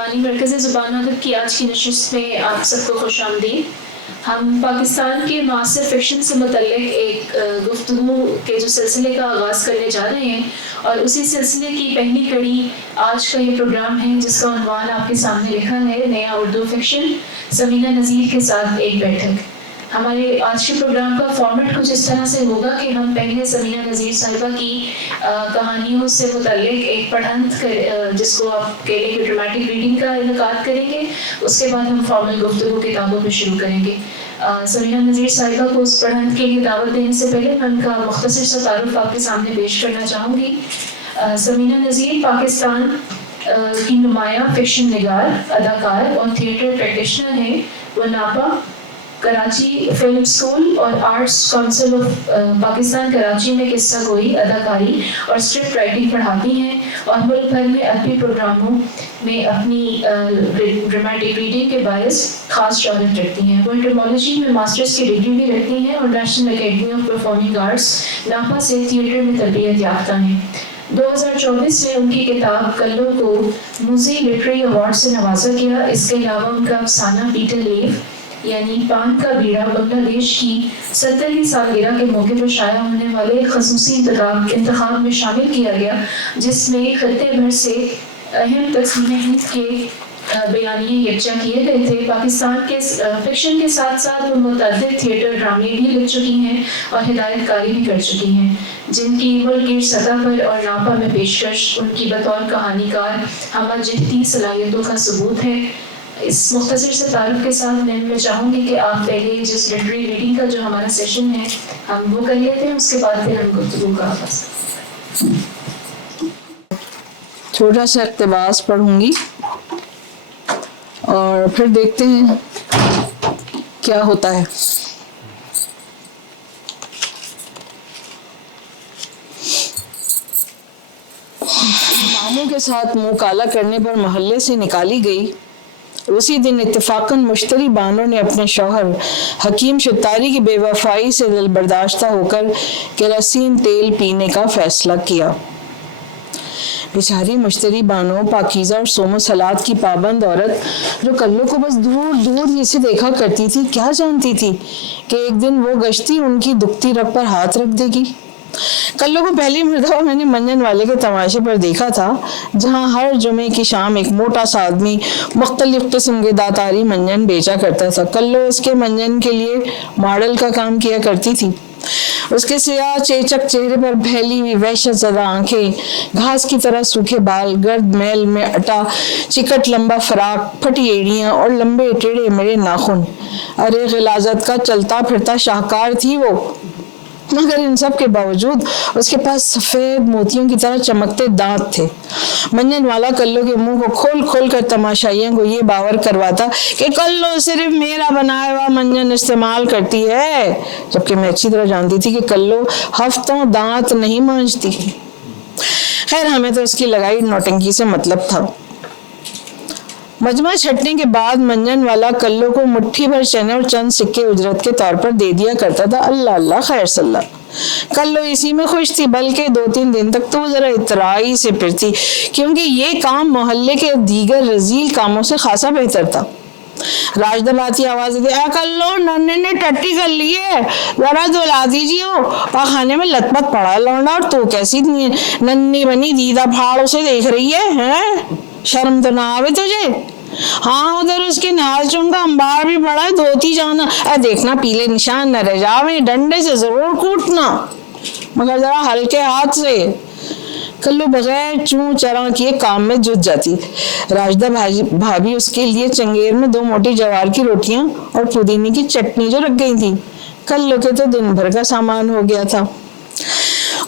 رومانی مرکز زبان ادب کی آج کی نشست میں آپ سب کو خوش آمدید۔ ہم پاکستان کے معاصر فکشن سے متعلق ایک گفتگو کے جو سلسلے کا آغاز کرنے جا رہے ہیں، اور اسی سلسلے کی پہلی کڑی آج کا یہ پروگرام ہے جس کا عنوان آپ کے سامنے لکھا ہے، نیا اردو فکشن، سمینہ نذیر کے ساتھ ایک بیٹھک۔ ہمارے آج کے پروگرام کا فارمیٹ کچھ اس طرح سے ہوگا کہ ہم پہلے سمینہ نذیر صاحبہ کی کہانیوں سے متعلق ایک پڑھنت جس کو آپ کہہ لیں کہ ڈرامٹک ریڈنگ کا انعقاد کریں گے، اس کے بعد ہم فارمل گفتگو کتابوں پہ شروع کریں گے۔ سمینہ نذیر صاحبہ کو اس پڑھنت کے لیے دعوت دینے سے پہلے میں ان کا مختصر سا تعارف آپ کے سامنے پیش کرنا چاہوں گی۔ سمینہ نذیر پاکستان کی نمایاں فکشن نگار، اداکار اور تھیٹر پریکٹیشنر ہیں۔ وہ ناپا، کراچی فلم اسکول اور arts council of Pakistan Karachi میں قصہ گوئی، اداکاری اور اسکرپٹ رائٹنگ پڑھاتی ہیں، اور ملک بھر میں ادبی پروگراموں میں اپنی ڈرامٹک ریڈنگ کے باعث خاص شہرت رکھتی ہیں۔ وہ انٹرمالوجی میں ماسٹرز کی ڈگری بھی رکھتی ہیں اور national academy of performing arts NAPA سے تھیٹر میں تربیت یافتہ ہیں۔ 2024 میں ان کی کتاب کلو کو موزی لٹریری ایوارڈ سے نوازا گیا۔ اس کے علاوہ ان کا افسانہ پیٹر لیف یعنی پان کا بیڑا بنگلہ دیش کی 70ویں سالگرہ کے موقع پر شائع ہونے والے ایک خصوصی انتخاب میں شامل کیا گیا، جس میں خطے بھر سے اہم تقسیم ہند کے بیانیے یکجا کیے گئے تھے۔ پاکستان کے فکشن کے ساتھ ساتھ وہ متعدد تھیٹر ڈرامے بھی لکھ چکی ہیں اور ہدایت کاری بھی کر چکی ہیں، جن کی ملک گیر سطح پر اور ناپا میں پیشکش ان کی بطور کہانی کار ہمہ جہتی صلاحیتوں کا ثبوت ہے۔ اس مختصر سے تعارف کے ساتھ میں چاہوں گی کہ آپ پہلے جس لٹری ریڈنگ کا جو ہمارا سیشن ہے ہم وہ کر لیتے ہیں، اس کے بعد پھر ہم گفتگو کا آغاز۔ چھوٹا سا اقتباس پڑھوں گی اور پھر دیکھتے ہیں کیا ہوتا ہے۔ ماموں کے ساتھ منہ کالا کرنے پر محلے سے نکالی گئی، اسی دن اتفاقاً مشتری بانو نے اپنے شوہر حکیم شتاری کی بے وفائی سے دل برداشتہ ہو کر کیروسین تیل پینے کا فیصلہ کیا۔ بیچاری مشتری بانو، پاکیزہ اور سوم و سلاد کی پابند عورت جو کلو کو بس دور دور ہی سے دیکھا کرتی تھی، کیا جانتی تھی کہ ایک دن وہ گشتی ان کی دکھتی رگ پر ہاتھ رکھ دے گی۔ کلو کو پہلی مرتبہ میں نے منجن والے کے تماشے پر دیکھا تھا، جہاں ہر جمعے کی شام ایک موٹا سا آدمی مختلف قسم کے داتاری منجن بیچا کرتا تھا۔ کلو اس کے منجن کے لیے ماڈل کا کام کیا کرتی تھی۔ اس کے سیاہ چیچک چہرے پر پھیلی ہوئی وحشت زدہ آنکھیں، گھاس کی طرح سوکھے بال، گرد میل میں اٹا چکٹ لمبا فراق، پھٹی ایڑیاں اور لمبے ٹیڑھے میڑے ناخن، ارے غلاظت کا چلتا پھرتا شاہکار تھی وہ، مگر ان سب کے باوجود اس کے پاس سفید موتیوں کی طرح چمکتے دانت تھے۔ منجن والا کلو کے منہ کو کھول کھول کر تماشائیوں کو یہ باور کرواتا کہ کلو صرف میرا بنایا ہوا منجن استعمال کرتی ہے، جبکہ میں اچھی طرح جانتی تھی کہ کلو ہفتوں دانت نہیں مانجتی۔ خیر ہمیں تو اس کی لگائی نوٹنکی سے مطلب تھا۔ مجمع چھٹنے کے بعد منجن والا کلو کو مٹھی بھر چنے اور چند سکے اجرت کے طور پر دے دیا کرتا تھا۔ اللہ اللہ خیر صلی اللہ۔ کلو اسی میں خوش تھی، بلکہ 2-3 دن تک تو وہ ذرا اترائی سے پھرتی، کیونکہ یہ کام محلے کے دیگر رذیل کاموں سے خاصا بہتر تھا۔ راجدہ باتی آواز دے، اے کلو ننے نے ٹٹی کر لی ہے، ذرا دھلا دیجیے، پاخانے میں لت پت پڑا لونڈا، اور تو کیسی ننی بنی دیدہ پھاڑ اسے دیکھ رہی ہے، شرم تو نہ آوے تجھے؟ ہاں ادھر اس کے نال چون کا انبار بھی پڑا ہے، دھوتی جانا، اے دیکھنا پیلے نشان نہ رہ جاویں، ڈنڈے سے ضرور کوٹنا، مگر ذرا ہلکے ہاتھ سے۔ کلو بغیر چوں چراں کیے کام میں جت جاتی۔ راجدہ بھابھی اس کے لیے چنگیر میں 2 موٹی جوار کی روٹیاں اور پودینے کی چٹنی جو رکھ گئی تھی، کلو کے تو دن بھر کا سامان ہو گیا تھا۔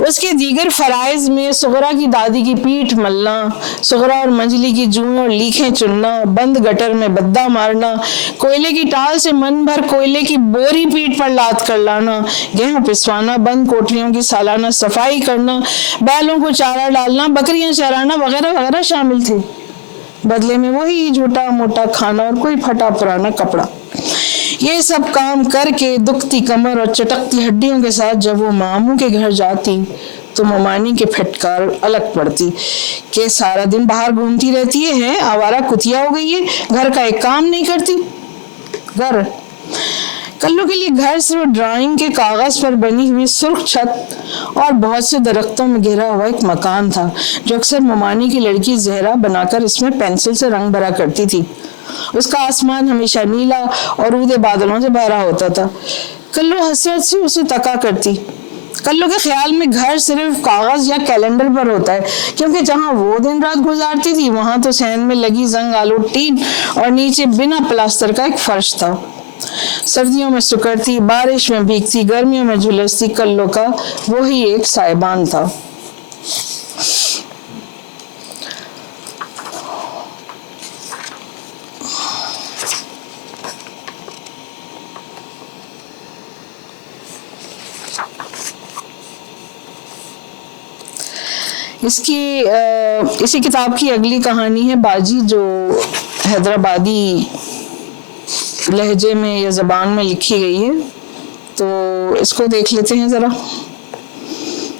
اس کے دیگر فرائض میں سغرا کی دادی کی پیٹھ ملنا، سغرا اور منجلی کی جوئیں اور لیکھیں چننا، بند گٹر میں بدہ مارنا، کوئلے کی ٹال سے من بھر کوئلے کی بوری پیٹھ پر لاد کر لانا، گیہوں پسوانا، بند کوٹریوں کی سالانہ صفائی کرنا، بیلوں کو چارہ ڈالنا، بکریاں چرانا وغیرہ وغیرہ شامل تھے۔ بدلے میں وہی جھوٹا موٹا کھانا اور کوئی پھٹا پرانا کپڑا۔ یہ سب کام کر کے دکھتی کمر اور چٹکتی ہڈیوں کے ساتھ جب وہ ماموں کے گھر جاتی تو ممانی کے پھٹکار الگ پڑتی کہ سارا دن باہر گھومتی رہتی ہے، آوارہ کتیا ہو گئی ہے، گھر کا ایک کام نہیں کرتی۔ گھر کلو کے لیے گھر صرف ڈرائنگ کے کاغذ پر بنی ہوئی سرخ چھت اور بہت سے درختوں میں گھرا ہوا ایک مکان تھا جو اکثر ممانی کی لڑکی زہرا بنا کر اس میں پینسل سے رنگ بھرا کرتی تھی۔ اس کا آسمان ہمیشہ نیلا اور اودے بادلوں سے بھرا ہوتا تھا۔ کلو حسرت سے اسے تکا کرتی۔ کلو کے خیال میں گھر صرف کاغذ یا کیلنڈر پر ہوتا ہے، کیونکہ جہاں وہ دن رات گزارتی تھی وہاں تو صحن میں لگی زنگ آلود ٹین اور نیچے بنا پلاسٹر کا ایک فرش تھا۔ سردیوں میں سکڑتی، بارش میں بھیگتی، گرمیوں میں جھلستی کلو کا وہی ایک سائبان تھا۔ اسی کتاب کی اگلی کہانی ہے باجی، جو حیدرآبادی لہجے میں یا زبان میں لکھی گئی ہے، تو اس کو دیکھ لیتے ہیں ذرا۔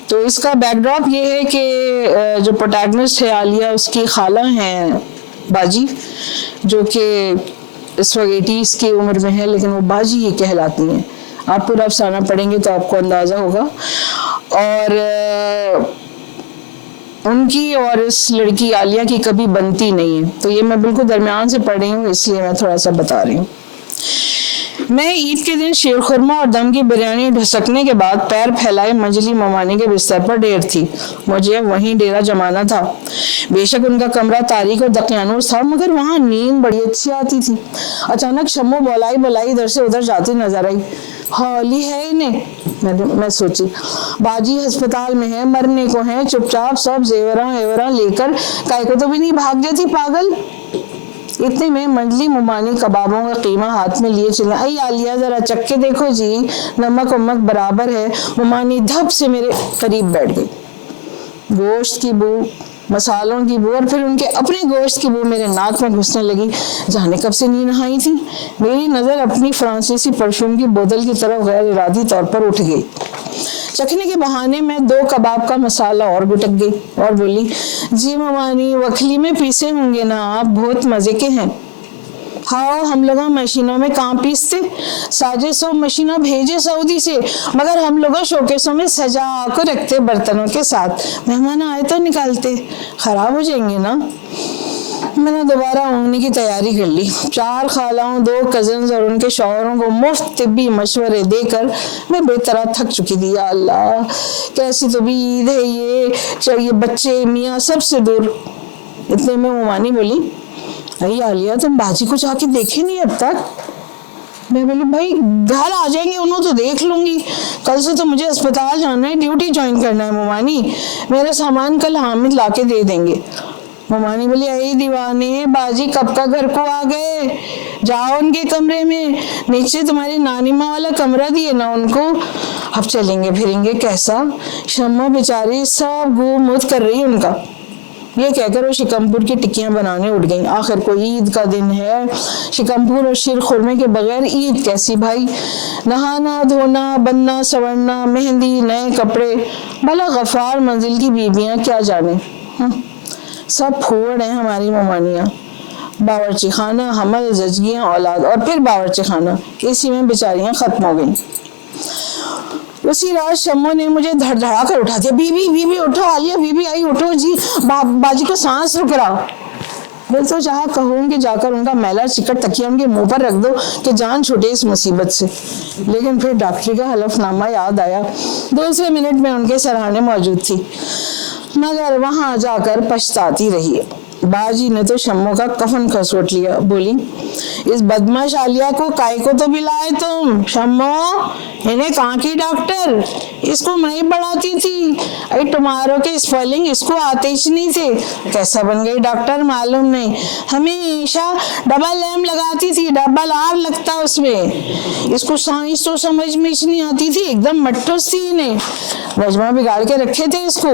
تو اس کا بیک ڈراپ یہ ہے کہ جو پروٹیگنسٹ ہے عالیہ، اس کی خالہ ہیں باجی، جو کہ اس وقت 80s کی عمر میں ہے، لیکن وہ باجی ہی کہلاتی ہیں۔ آپ پورا افسانہ پڑھیں گے تو آپ کو اندازہ ہوگا۔ اور ان کی اور اس لڑکی عالیہ کی کبھی بنتی نہیں ہے، تو یہ میں بالکل درمیان سے پڑھ رہی ہوں، اس لیے میں تھوڑا سا بتا رہی ہوں۔ میں عید کے دن شیر خورما اور دم کی بریانی ڈھسکنے کے بعد پیر پھیلائے منجلی ممانی کے بستر پر ڈیر تھی۔ مجھے وہیں ڈیرا جمانا تھا۔ بے شک ان کا کمرہ تاریک اور دقیانوس تھا، مگر وہاں نیند بڑی اچھی آتی تھی۔ اچانک شمو بولائی ادھر سے ادھر جاتی نظر آئی۔ ہولی ہے انہیں، میں سوچی، باجی ہسپتال میں ہے، مرنے کو ہیں، چپ چاپ سب زیوراں لے کر کائے کو تو بھی نہیں بھاگ جاتی پاگل۔ اتنے میں منجلی ممانی کبابوں کا قیمہ ہاتھ میں لیے چلے۔ اے عالیہ ذرا چکھ کے دیکھو جی، نمک ومک برابر ہے۔ ممانی دھپ سے میرے قریب بیٹھ گئی۔ گوشت کی بو، مسالوں کی بو اور پھر ان کے اپنے گوشت کی بو میرے ناک میں گھسنے لگی۔ جانے کب سے نہیں نہائی تھی؟ میری نظر اپنی فرانسیسی پرفیوم کی بوتل کی طرف غیر ارادی طور پر اٹھ گئی۔ چکھنے کے بہانے میں 2 کباب کا مسالہ اور گٹک گئی اور بولی، جی ممانی وکھلی میں پیسے ہوں گے نا آپ، بہت مزے کے ہیں۔ ہاں ہم لوگوں مشینوں میں کہاں پیستے، ساجے سو مشینوں بھیجے سعودی سے، مگر ہم لوگوں شوکیسوں میں سجا کو رکھتے برتنوں کے ساتھ، مہمان آئے تو نکالتے، خراب ہو جائیں گے نا۔ میں نے دوبارہ اونگنے کی تیاری کر لی۔ 4 خالاؤں، 2 کزنز اور ان کے شوہروں کو مفت طبی مشورے دے کر میں بے طرح تھک چکی تھی۔ یا اللہ کیسی تو بھی عید ہے یہ بچے میاں سب سے دور۔ اتنے میں ممانی بولی، اے عالیہ تم باجی کو جا کے دیکھے نہیں اب تک؟ میں بولی بھائی گھر آ جائیں گے انہوں تو دیکھ لوں گی، کل سے تو مجھے اسپتال جانا ہے، ڈیوٹی جوائن کرنا ہے ممانی، میرا سامان کل حامد لا کے دے دیں گے۔ ممانی بولی، اے دیوانے باجی کب کا گھر کو آ گئے، جاؤ ان کے کمرے میں، نیچے تمہاری نانی ماں والا کمرہ دیے نا ان کو، اب چلیں گے پھریں گے کیسا۔ شمع بیچاری سب گم مت کر رہی ان کا۔ یہ کہہ کر وہ شکمپور کی ٹکیاں بنانے اٹھ گئیں۔ آخر کو عید کا دن ہے، شکمپور اور شیر خورمے کے بغیر عید کیسی بھائی؟ نہانا دھونا، بننا سورنا، مہندی، نئے کپڑے، بھلا غفار منزل کی بیویاں کیا جانے۔ سب پھوڑ ہیں ہماری ممانیاں، باورچی خانہ، حمل، زچگیاں، اولاد اور پھر باورچی خانہ، اسی میں بیچاریاں ختم ہو گئیں۔ اسی رات شمو نے مجھے دھڑ دھڑا کر اٹھا دیا، بی بی اٹھو، عالیہ بی بی آئی اٹھو جی، باجی کو سانس رک رہا۔ میں تو چاہا کہوں کہ جا کر ان کا میلا چکٹ تکیہ ان کے منہ پر رکھ دو کہ جان چھوٹے اس مصیبت سے، لیکن پھر ڈاکٹری کا حلف نامہ یاد آیا۔ دوسرے منٹ میں ان کے سرہانے موجود تھی، مگر وہاں جا کر پچھتاتی رہی۔ باجی نے تو شمو کا کفن کھسوٹ لیا، بولی، اس بدمعاش عالیہ کو کائے کو تو بلائے تم؟ شمو انہیں کہاں کی ڈاکٹر، اس کو میں پڑھاتی تھی، اے تمہاروں کے اسپیلنگ اس کو آتے ہی نہیں تھے، کیسا بن گئی ڈاکٹر معلوم نہیں، ہمیشہ ڈبل ایم لگاتی تھی، ڈبل آر لگتا اس میں، اس کو سائنس تو سمجھ میں نہیں آتی تھی، ایک دم مٹوس تھی، انہیں نجمہ بگاڑ کے رکھے تھے اس کو۔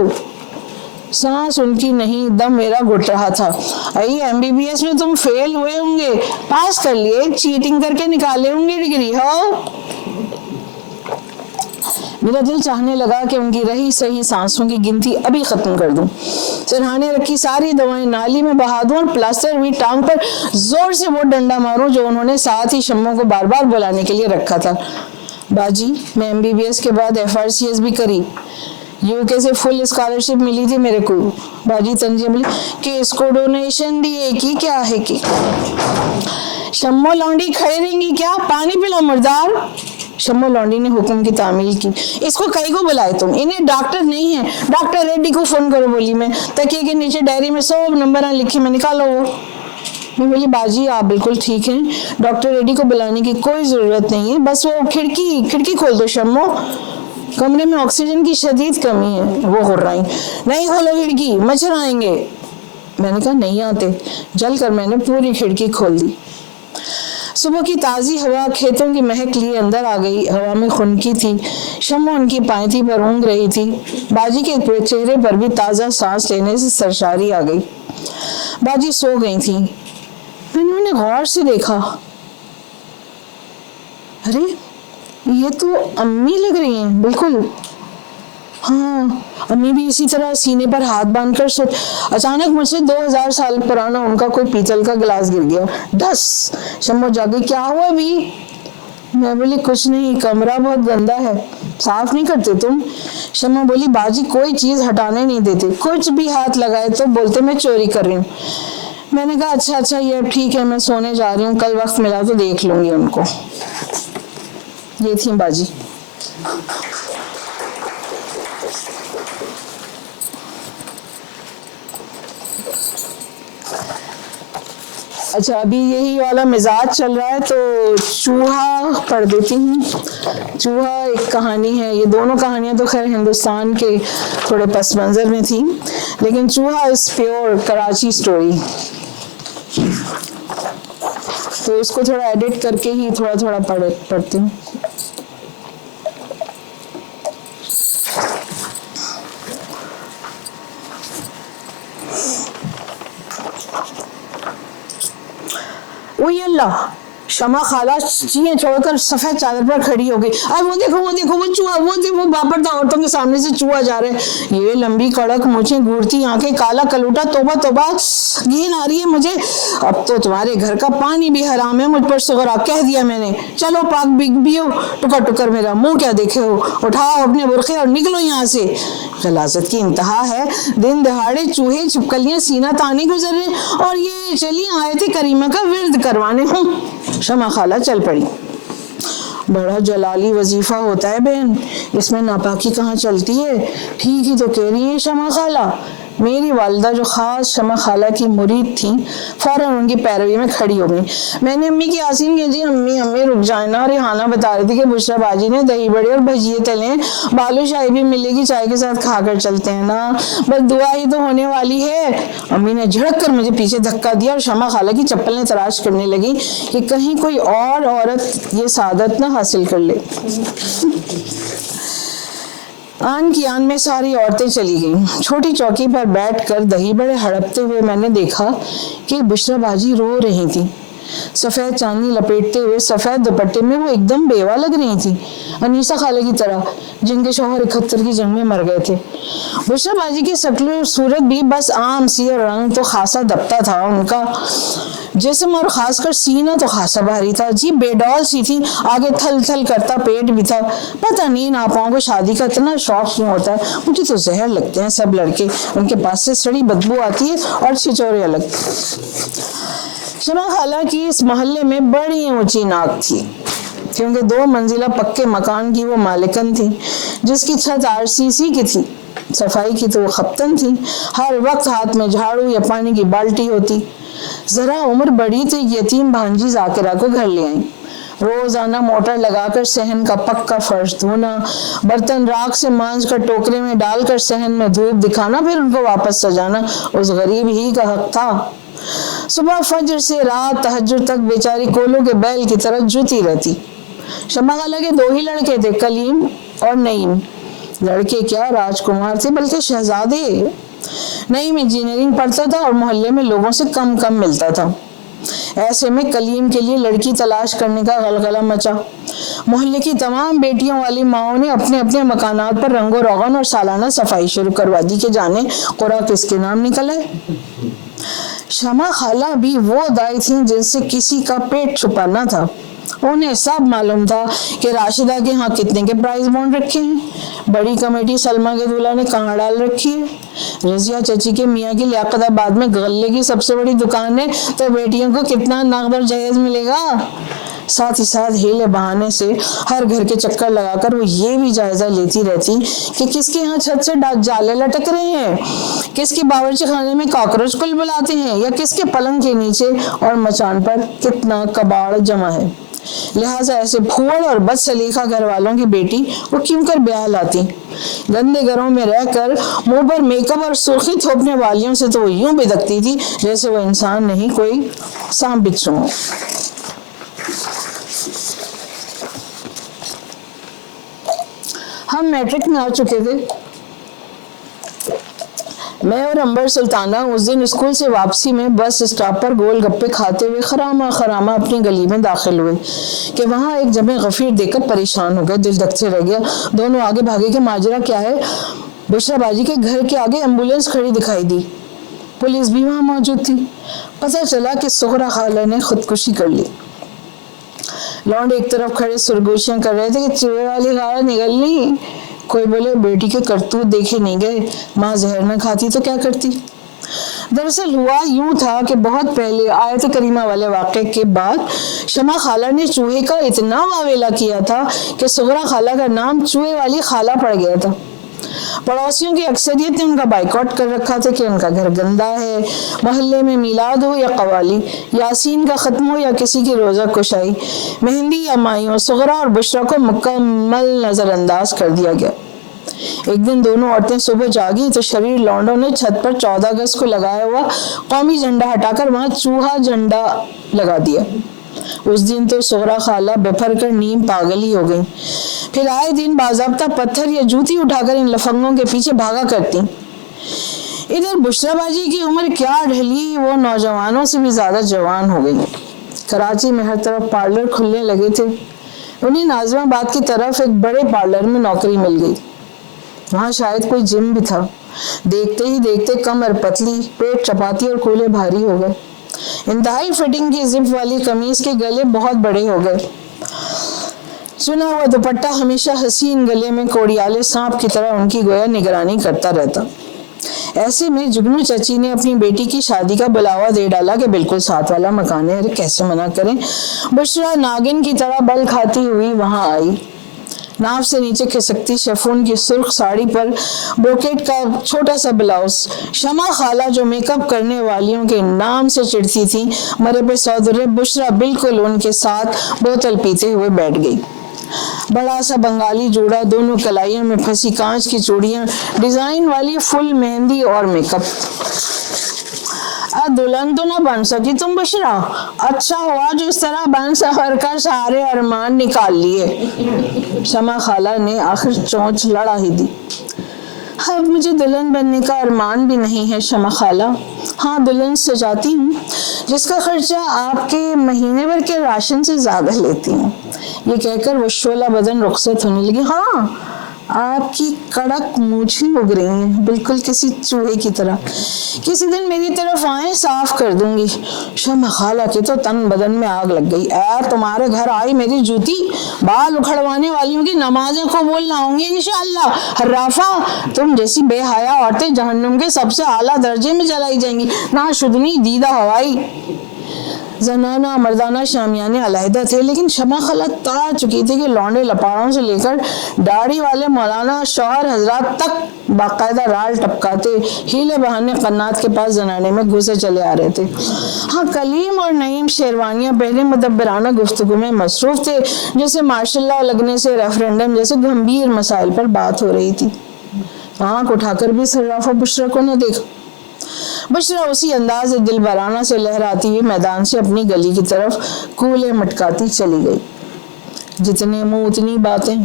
सांस उनकी नहीं, दम मेरा घुट रहा था। अरे MBBS में तुम फेल हुए होंगे, पास कर लिए, चीटिंग करके निकाले होंगे डिग्री। हो मेरा दिल चाहने लगा कि उनकी रही सही सांसों की गिनती अभी खत्म कर दूं, सिरहाने रखी सारी दवाएं नाली में बहा दूं और प्लास्टर हुई टांग पर जोर से वो डंडा मारूं जो उन्होंने साथ ही शम्मों को बार बार बुलाने के लिए रखा था। बाजी, मैं MBBS के बाद FRCS भी करी, UK से फुल स्कॉलरशिप मिली थी मेरे को। बाजी तंजिया बोली कि इसको डोनेशन दिए कि क्या है कि शम्मो लौंडी खड़े रहेंगी क्या, पानी पिला मुर्दार। शम्मो लौंडी ने हुक्म की तामील की। इसको कई को बुलाए तुम, इन्हें डॉक्टर नहीं है, डॉक्टर रेड्डी को फोन करो बोली मैं। तकिए के नीचे डायरी में 100 नंबर लिखी मैं, निकालो वो। मैं बोली बाजी आप बिल्कुल ठीक हैं, डॉक्टर रेड्डी को बुलाने की कोई जरूरत नहीं है, बस वो खिड़की खोल दो शम्मो, कमरे में ऑक्सीजन की शदीद कमी है। वो हो रही नहीं खोलो खिड़की, मच्छर आएंगे। मैंने कहा नहीं आते। जल कर मैंने पूरी खिड़की खोल दी। सुबह की ताज़ी हवा खेतों की महक लिए अंदर आ गई। हवा में खुनकी थी। शम्मा उनकी पायथी पर ऊँग रही थी। बाजी के चेहरे पर भी ताज़ा सांस लेने से सरशारी आ गई। बाजी सो गई थी। मैंने उन्हें गौर से देखा। अरे ये तो अम्मी लग रही हैं बिल्कुल। हाँ, अम्मी भी इसी तरह सीने पर हाथ बांधकर सो। अचानक मुझसे 2000 साल पुराना उनका कोई पीतल का गिलास गिर गया। धस। शम्मो जागी, क्या हुआ अभी? मैं बोली कुछ नहीं, कमरा बहुत गंदा है, साफ नहीं करते तुम? शम्मो बोली बाजी कोई चीज हटाने नहीं देते, कुछ भी हाथ लगाए तो बोलते मैं चोरी कर रही हूँ। मैंने कहा अच्छा ये ठीक है, मैं सोने जा रही हूँ, कल वक्त मिला तो देख लूंगी उनको। ये थी बाजी। अच्छा, अभी यही वाला मिजाज चल रहा है तो चूहा पढ़ देती हूँ। चूहा एक कहानी है। ये दोनों कहानियां तो खैर हिंदुस्तान के थोड़े पस मंजर में थी, लेकिन चूहा इज प्योर कराची स्टोरी। तो इसको थोड़ा एडिट करके ही थोड़ा पढ़ती हूँ। ओए अल्लाह, शमा खाला चीजें छोड़कर सफेद चादर पर खड़ी हो गई। अब वो देखो वो चूहा, वो देखो वो बापरता औरतों के सामने से चूहा जा रहा है। ये लंबी कड़क मूछें, घूरती आंखें, काला कलूटा, तौबा तौबा, घिन आ रही है मुझे। अब तो तुम्हारे घर का पानी भी हराम है मुझ पर सुगरा, कह दिया मैंने। चलो पाक बिगबियो, टुकर मेरा मुंह क्या देखे हो, उठाओ अपने बुरखे और निकलो यहाँ से। गलाजत की इंतहा है। दिन दहाड़े चूहे छिपकलियां सीना ताने गुजर रहे और ये चली आए थे करीमा का विर्द करवाने। हूँ शमा खाला चल पड़ी। बड़ा जलाली वजीफा होता है बहन, इसमें नापाकी कहाँ चलती है। ठीक ही तो कह रही है शमा खाला। मेरी वालिदा जो खास शमा खाला की मुरीद थी फौरन उनकी पैरवी में खड़ी हो गई। मैंने अम्मी की आसीन की जी अम्मी रुक जाए ना। रिहाना बता रही थी कि बुशरा बाजी ने दही बड़े और भजिए तले, बालूशाही भी मिलेगी, चाय के साथ खाकर चलते हैं ना, बस दुआ ही तो होने वाली है। अम्मी ने झड़क कर मुझे पीछे धक्का दिया और शमा खाला की चप्पल ने तलाश करने लगी कि कहीं कोई और औरत ये सादत ना हासिल कर ले। आन की आन में सारी औरतें चली गईं। छोटी चौकी पर बैठकर दही बड़े हड़पते हुए मैंने देखा कि बुशरा बाजी रो रही थी। सफेद चांदनी लपेटते हुए सफेद दुपट्टे में वो एकदम बेवा लग रही थी, अनीसा खाले की तरह, जिनके शौहर 71 की जंग में मर गए थे। बुशरा बाजी की शक्ल सूरत भी बस आम सी और रंग तो खासा दबता था। उनका जिस्म और खासकर सीना तो खासा भारी था, जी बेडौल सी थी, आगे थल थल करता पेट भी था। पता नहीं नापाओं को शादी का इतना शौक क्यों होता है। मुझे तो जहर लगते हैं सब लड़के, उनके पास से सड़ी बदबू आती है और छिचोरे अलग। शमा खाला की इस मोहल्ले में बड़ी ऊंची नाक थी, क्योंकि 2 मंजिला पक्के मकान की वो मालिकन थी, जिसकी छत RCC की थी। सफाई की तो वो खप्तन थी, हर वक्त हाथ में झाड़ू या पानी की बाल्टी होती। जरा उम्र बड़ी तो यतीम भांजी जाकिरा को घर ले आई। रोजाना मोटर लगाकर सहन का पक्का फर्श धोना, बर्तन राख से मांज कर टोकरे में डालकर सहन में धूप दिखाना, फिर उनको वापस सजाना उस गरीब ही का हक था। सुबह फजर से रात तहज्जुद तक बेचारी कोलों के बैल की तरह जुती रहती। शमा खाला के 2 ही लड़के थे, कलीम और नईम। लड़के क्या राजकुमार थे, बल्कि शहजादे। नईम इंजीनियरिंग पढ़ता था और मोहल्ले में लोगों से कम मिलता था। ऐसे में कलीम के लिए लड़की तलाश करने का गलगला मचा। मोहल्ले की तमाम बेटियों वाली माओं ने अपने अपने मकानात पर रंगो रोगन और सालाना सफाई शुरू करवा दी कि जाने कुरा किसके नाम निकला है। शमा खाला भी वो दाई थी जिनसे किसी का पेट छुपाना था। उन्हें सब मालूम था कि राशिदा के यहाँ कितने के प्राइस बॉन्ड रखे हैं, बड़ी कमेटी सलमा के दूल्हा ने कहाँ डाल रखी है, रजिया चची के मियाँ की लियाकताबाद में गल्ले की सबसे बड़ी दुकान है तो बेटियों को कितना नकद और जहेज मिलेगा। साथ ही साथ हीले बहाने से हर घर के चक्कर लगाकर वो ये भी जायजा लेती रहती कि किसके यहाँ छत से जाले लटक रहे हैं, किसके बावर्ची खाने में कॉकरोच कुल बुलाते हैं, या किसके पलंग के नीचे और मचान पर कितना कबाड़ जमा है। लिहाजा ऐसे फूड़ और बदसलीका घर वालों की बेटी वो क्यों कर ब्याह लाती। गंदे घरों में रहकर मुंह पर मेकअप और सुर्खी थोपने वालियों से तो वो यूं बिदकती थी जैसे वो इंसान नहीं कोई सांप बिच्छू हो। हम मैट्रिक में आ चुके थे। मैं और अंबर सुल्ताना उस दिन स्कूल से वापसी में बस स्टॉप पर गोलगप्पे खाते हुए खरामा खरामा अपनी गली में दाखिल हुए कि वहां एक जमे गफीर देखकर परेशान हो गए, दिल धड़कते रह गया। दोनों आगे भागे कि माजरा क्या है। बुशरा बाजी के घर के आगे एम्बुलेंस खड़ी दिखाई दी, पुलिस भी वहां मौजूद थी। पता चला कि सुगरा खाला ने खुदकुशी कर ली। लौंडे एक तरफ खड़े सुरगोशियां कर रहे थे कि चूहे वाली खाला निकलनी। कोई बोले बेटी के करतूत देखे नहीं गए, माँ जहर न खाती तो क्या करती। दरअसल हुआ यूं था कि बहुत पहले आयत करीमा वाले वाक़े के बाद शमा खाला ने चूहे का इतना वावेला किया था कि सुगरा खाला का नाम चूहे वाली खाला पड़ गया था। पड़ोसियों की अक्सरियत ने उनका बाइकआउट कर रखा था कि उनका घर गंदा है। मोहल्ले में मिलाद हो या कवाली, यासीन का खत्म हो या किसी की रोजा कुशाई, मेहंदी या माइयों, सुगरा और बुशरा को मुकम्मल नजरअंदाज कर दिया गया। एक दिन दोनों औरतें सुबह जागी तो शरीर लौंडों ने छत पर 14 अगस्त को लगाया हुआ कौमी झंडा हटाकर वहां चूहा झंडा लगा दिया। उस दिन तो सुगरा खाला बेफर कर नीम पागल ही हो गई। फिर आए दिन बाज़ाब्ता पत्थर या जूती उठाकर इन लफंगों के पीछे भागा करती। इधर बुशरा बाजी की उम्र क्या ढली, वो नौजवानों से भी ज्यादा जवान हो गई। कराची में हर तरफ पार्लर खुलने लगे थे। उन्हें नाज़िमाबाद की तरफ एक बड़े पार्लर में नौकरी मिल गई। वहां शायद कोई जिम भी था। देखते ही देखते कमर पतली, पेट चपाती और कूल्हे भारी हो गए। इंतहाई फिटिंग की जिप वाली कमीज के गले बहुत बड़े हो गए। चुना हुआ दुपट्टा हमेशा हसीन गले में कोड़ियाले सांप की तरह उनकी गोया निगरानी करता रहता। ऐसे में जुगनू चची ने अपनी बेटी की शादी का बुलावा दे डाला कि बिल्कुल साथ वाला मकान है, अरे कैसे मना करें। बुशरा नागिन की तरह बल खाती हुई वहां आई। नाव से नीचे खिसकती शेफून की सुर्ख साड़ी पर ब्रोकेट का छोटा सा ब्लाउज। शमा खाला जो मेकअप करने वालियों के नाम से चिढ़ती थी, मरे पे सौदरे बुशरा बिल्कुल उनके साथ बोतल पीते हुए बैठ गई। बड़ा सा बंगाली जोड़ा, दोनों कलाइयों में फंसी कांच की चूड़ियां, डिजाइन वाली फुल मेहंदी और मेकअप। दुल्हन तो ना बन सकी तुम बुशरा, अच्छा हुआ जो इस तरह बन सफर कर सारे अरमान निकाल लिए। शमा खाला ने आखिर चोंच लड़ा ही दी। अब मुझे दुल्हन बनने का अरमान भी नहीं है शमा खाला। हाँ, दुल्हन सजाती हूँ जिसका खर्चा आपके महीने भर के राशन से ज्यादा लेती हूँ। ये कहकर वो शोला बदन रुखसत होने लगी। हाँ, आपकी कड़क मूछें उग रही हैं, बिल्कुल किसी चूहे की तरह। किसी दिन मेरी तरफ आए, साफ कर दूंगी। शमा खाला के तो तन बदन में आग लग गई। तुम्हारे घर आई मेरी जूती, बाल उखड़वाने वालियों की नमाजें कबूल ना होंगी इंशाअल्लाह। हर्राफा, तुम जैसी बेहया औरतें जहन्नुम के सबसे आला दर्जे में जलाई जाएंगी। ना शुदनी दीदा हवाई। जनाना मर्दाना शामियाने अलहदा थे, लेकिन शमा खाला ता चुकी थी कि लौंडे लपाड़ों से लेकर दाढ़ी वाले मौलाना शौहर हजरात तक बाकायदा राल टपकाते, हीले बहाने कन्नात के पास जनाने में घुसे चले आ रहे थे। हाँ, कलीम और नईम शेरवानियां पहले मुदब्बराना गुफ्तगू में मसरूफ थे, जैसे मार्शल लॉ लगने से रेफरेंडम जैसे गंभीर मसाइल पर बात हो रही थी। आंख उठाकर भी सर्राफा बुशरा को न देखा। बुशरा उसी अंदाज दिल बराना से लहराती हुई मैदान से अपनी गली की तरफ कूले मटकाती चली गई। जितने मुंह उतनी बातें।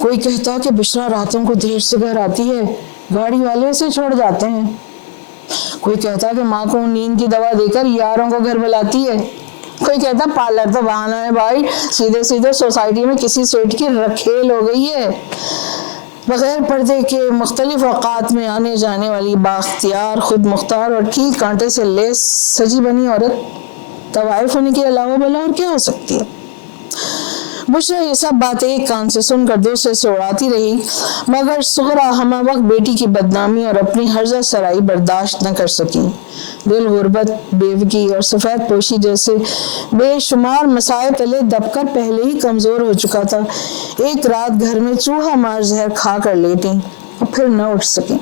कोई कहता कि बुशरा रातों को देर से घर आती है, گاڑی والے سے چھوڑ جاتے ہیں. کوئی کہتا کہ ماں کو نیند کی دوا دے کر یاروں کو گھر بلاتی ہے. کوئی کہتا پارلر تو بہانہ ہے بھائی، سیدھے سیدھے سوسائٹی میں کسی سیٹ کی رکھیل ہو گئی ہے. بغیر پردے کے مختلف اوقات میں آنے جانے والی بااختیار، خود مختار اور کیل کانٹے سے لیس سجی بنی عورت طوائف ہونے کے علاوہ بلا اور کیا ہو سکتی ہے؟ بشرا یہ سب باتیں ایک کان سے سن کر دوسرے سے اڑاتی رہی، مگر صغرا ہمہ وقت بیٹی کی بدنامی اور اپنی ہرزہ سرائی برداشت نہ کر سکیں. دل غربت، بیوگی اور سفید پوشی جیسے بے شمار مسائل تلے دب کر پہلے ہی کمزور ہو چکا تھا. ایک رات گھر میں چوہا مار زہر کھا کر لیٹیں اور پھر نہ اٹھ سکیں.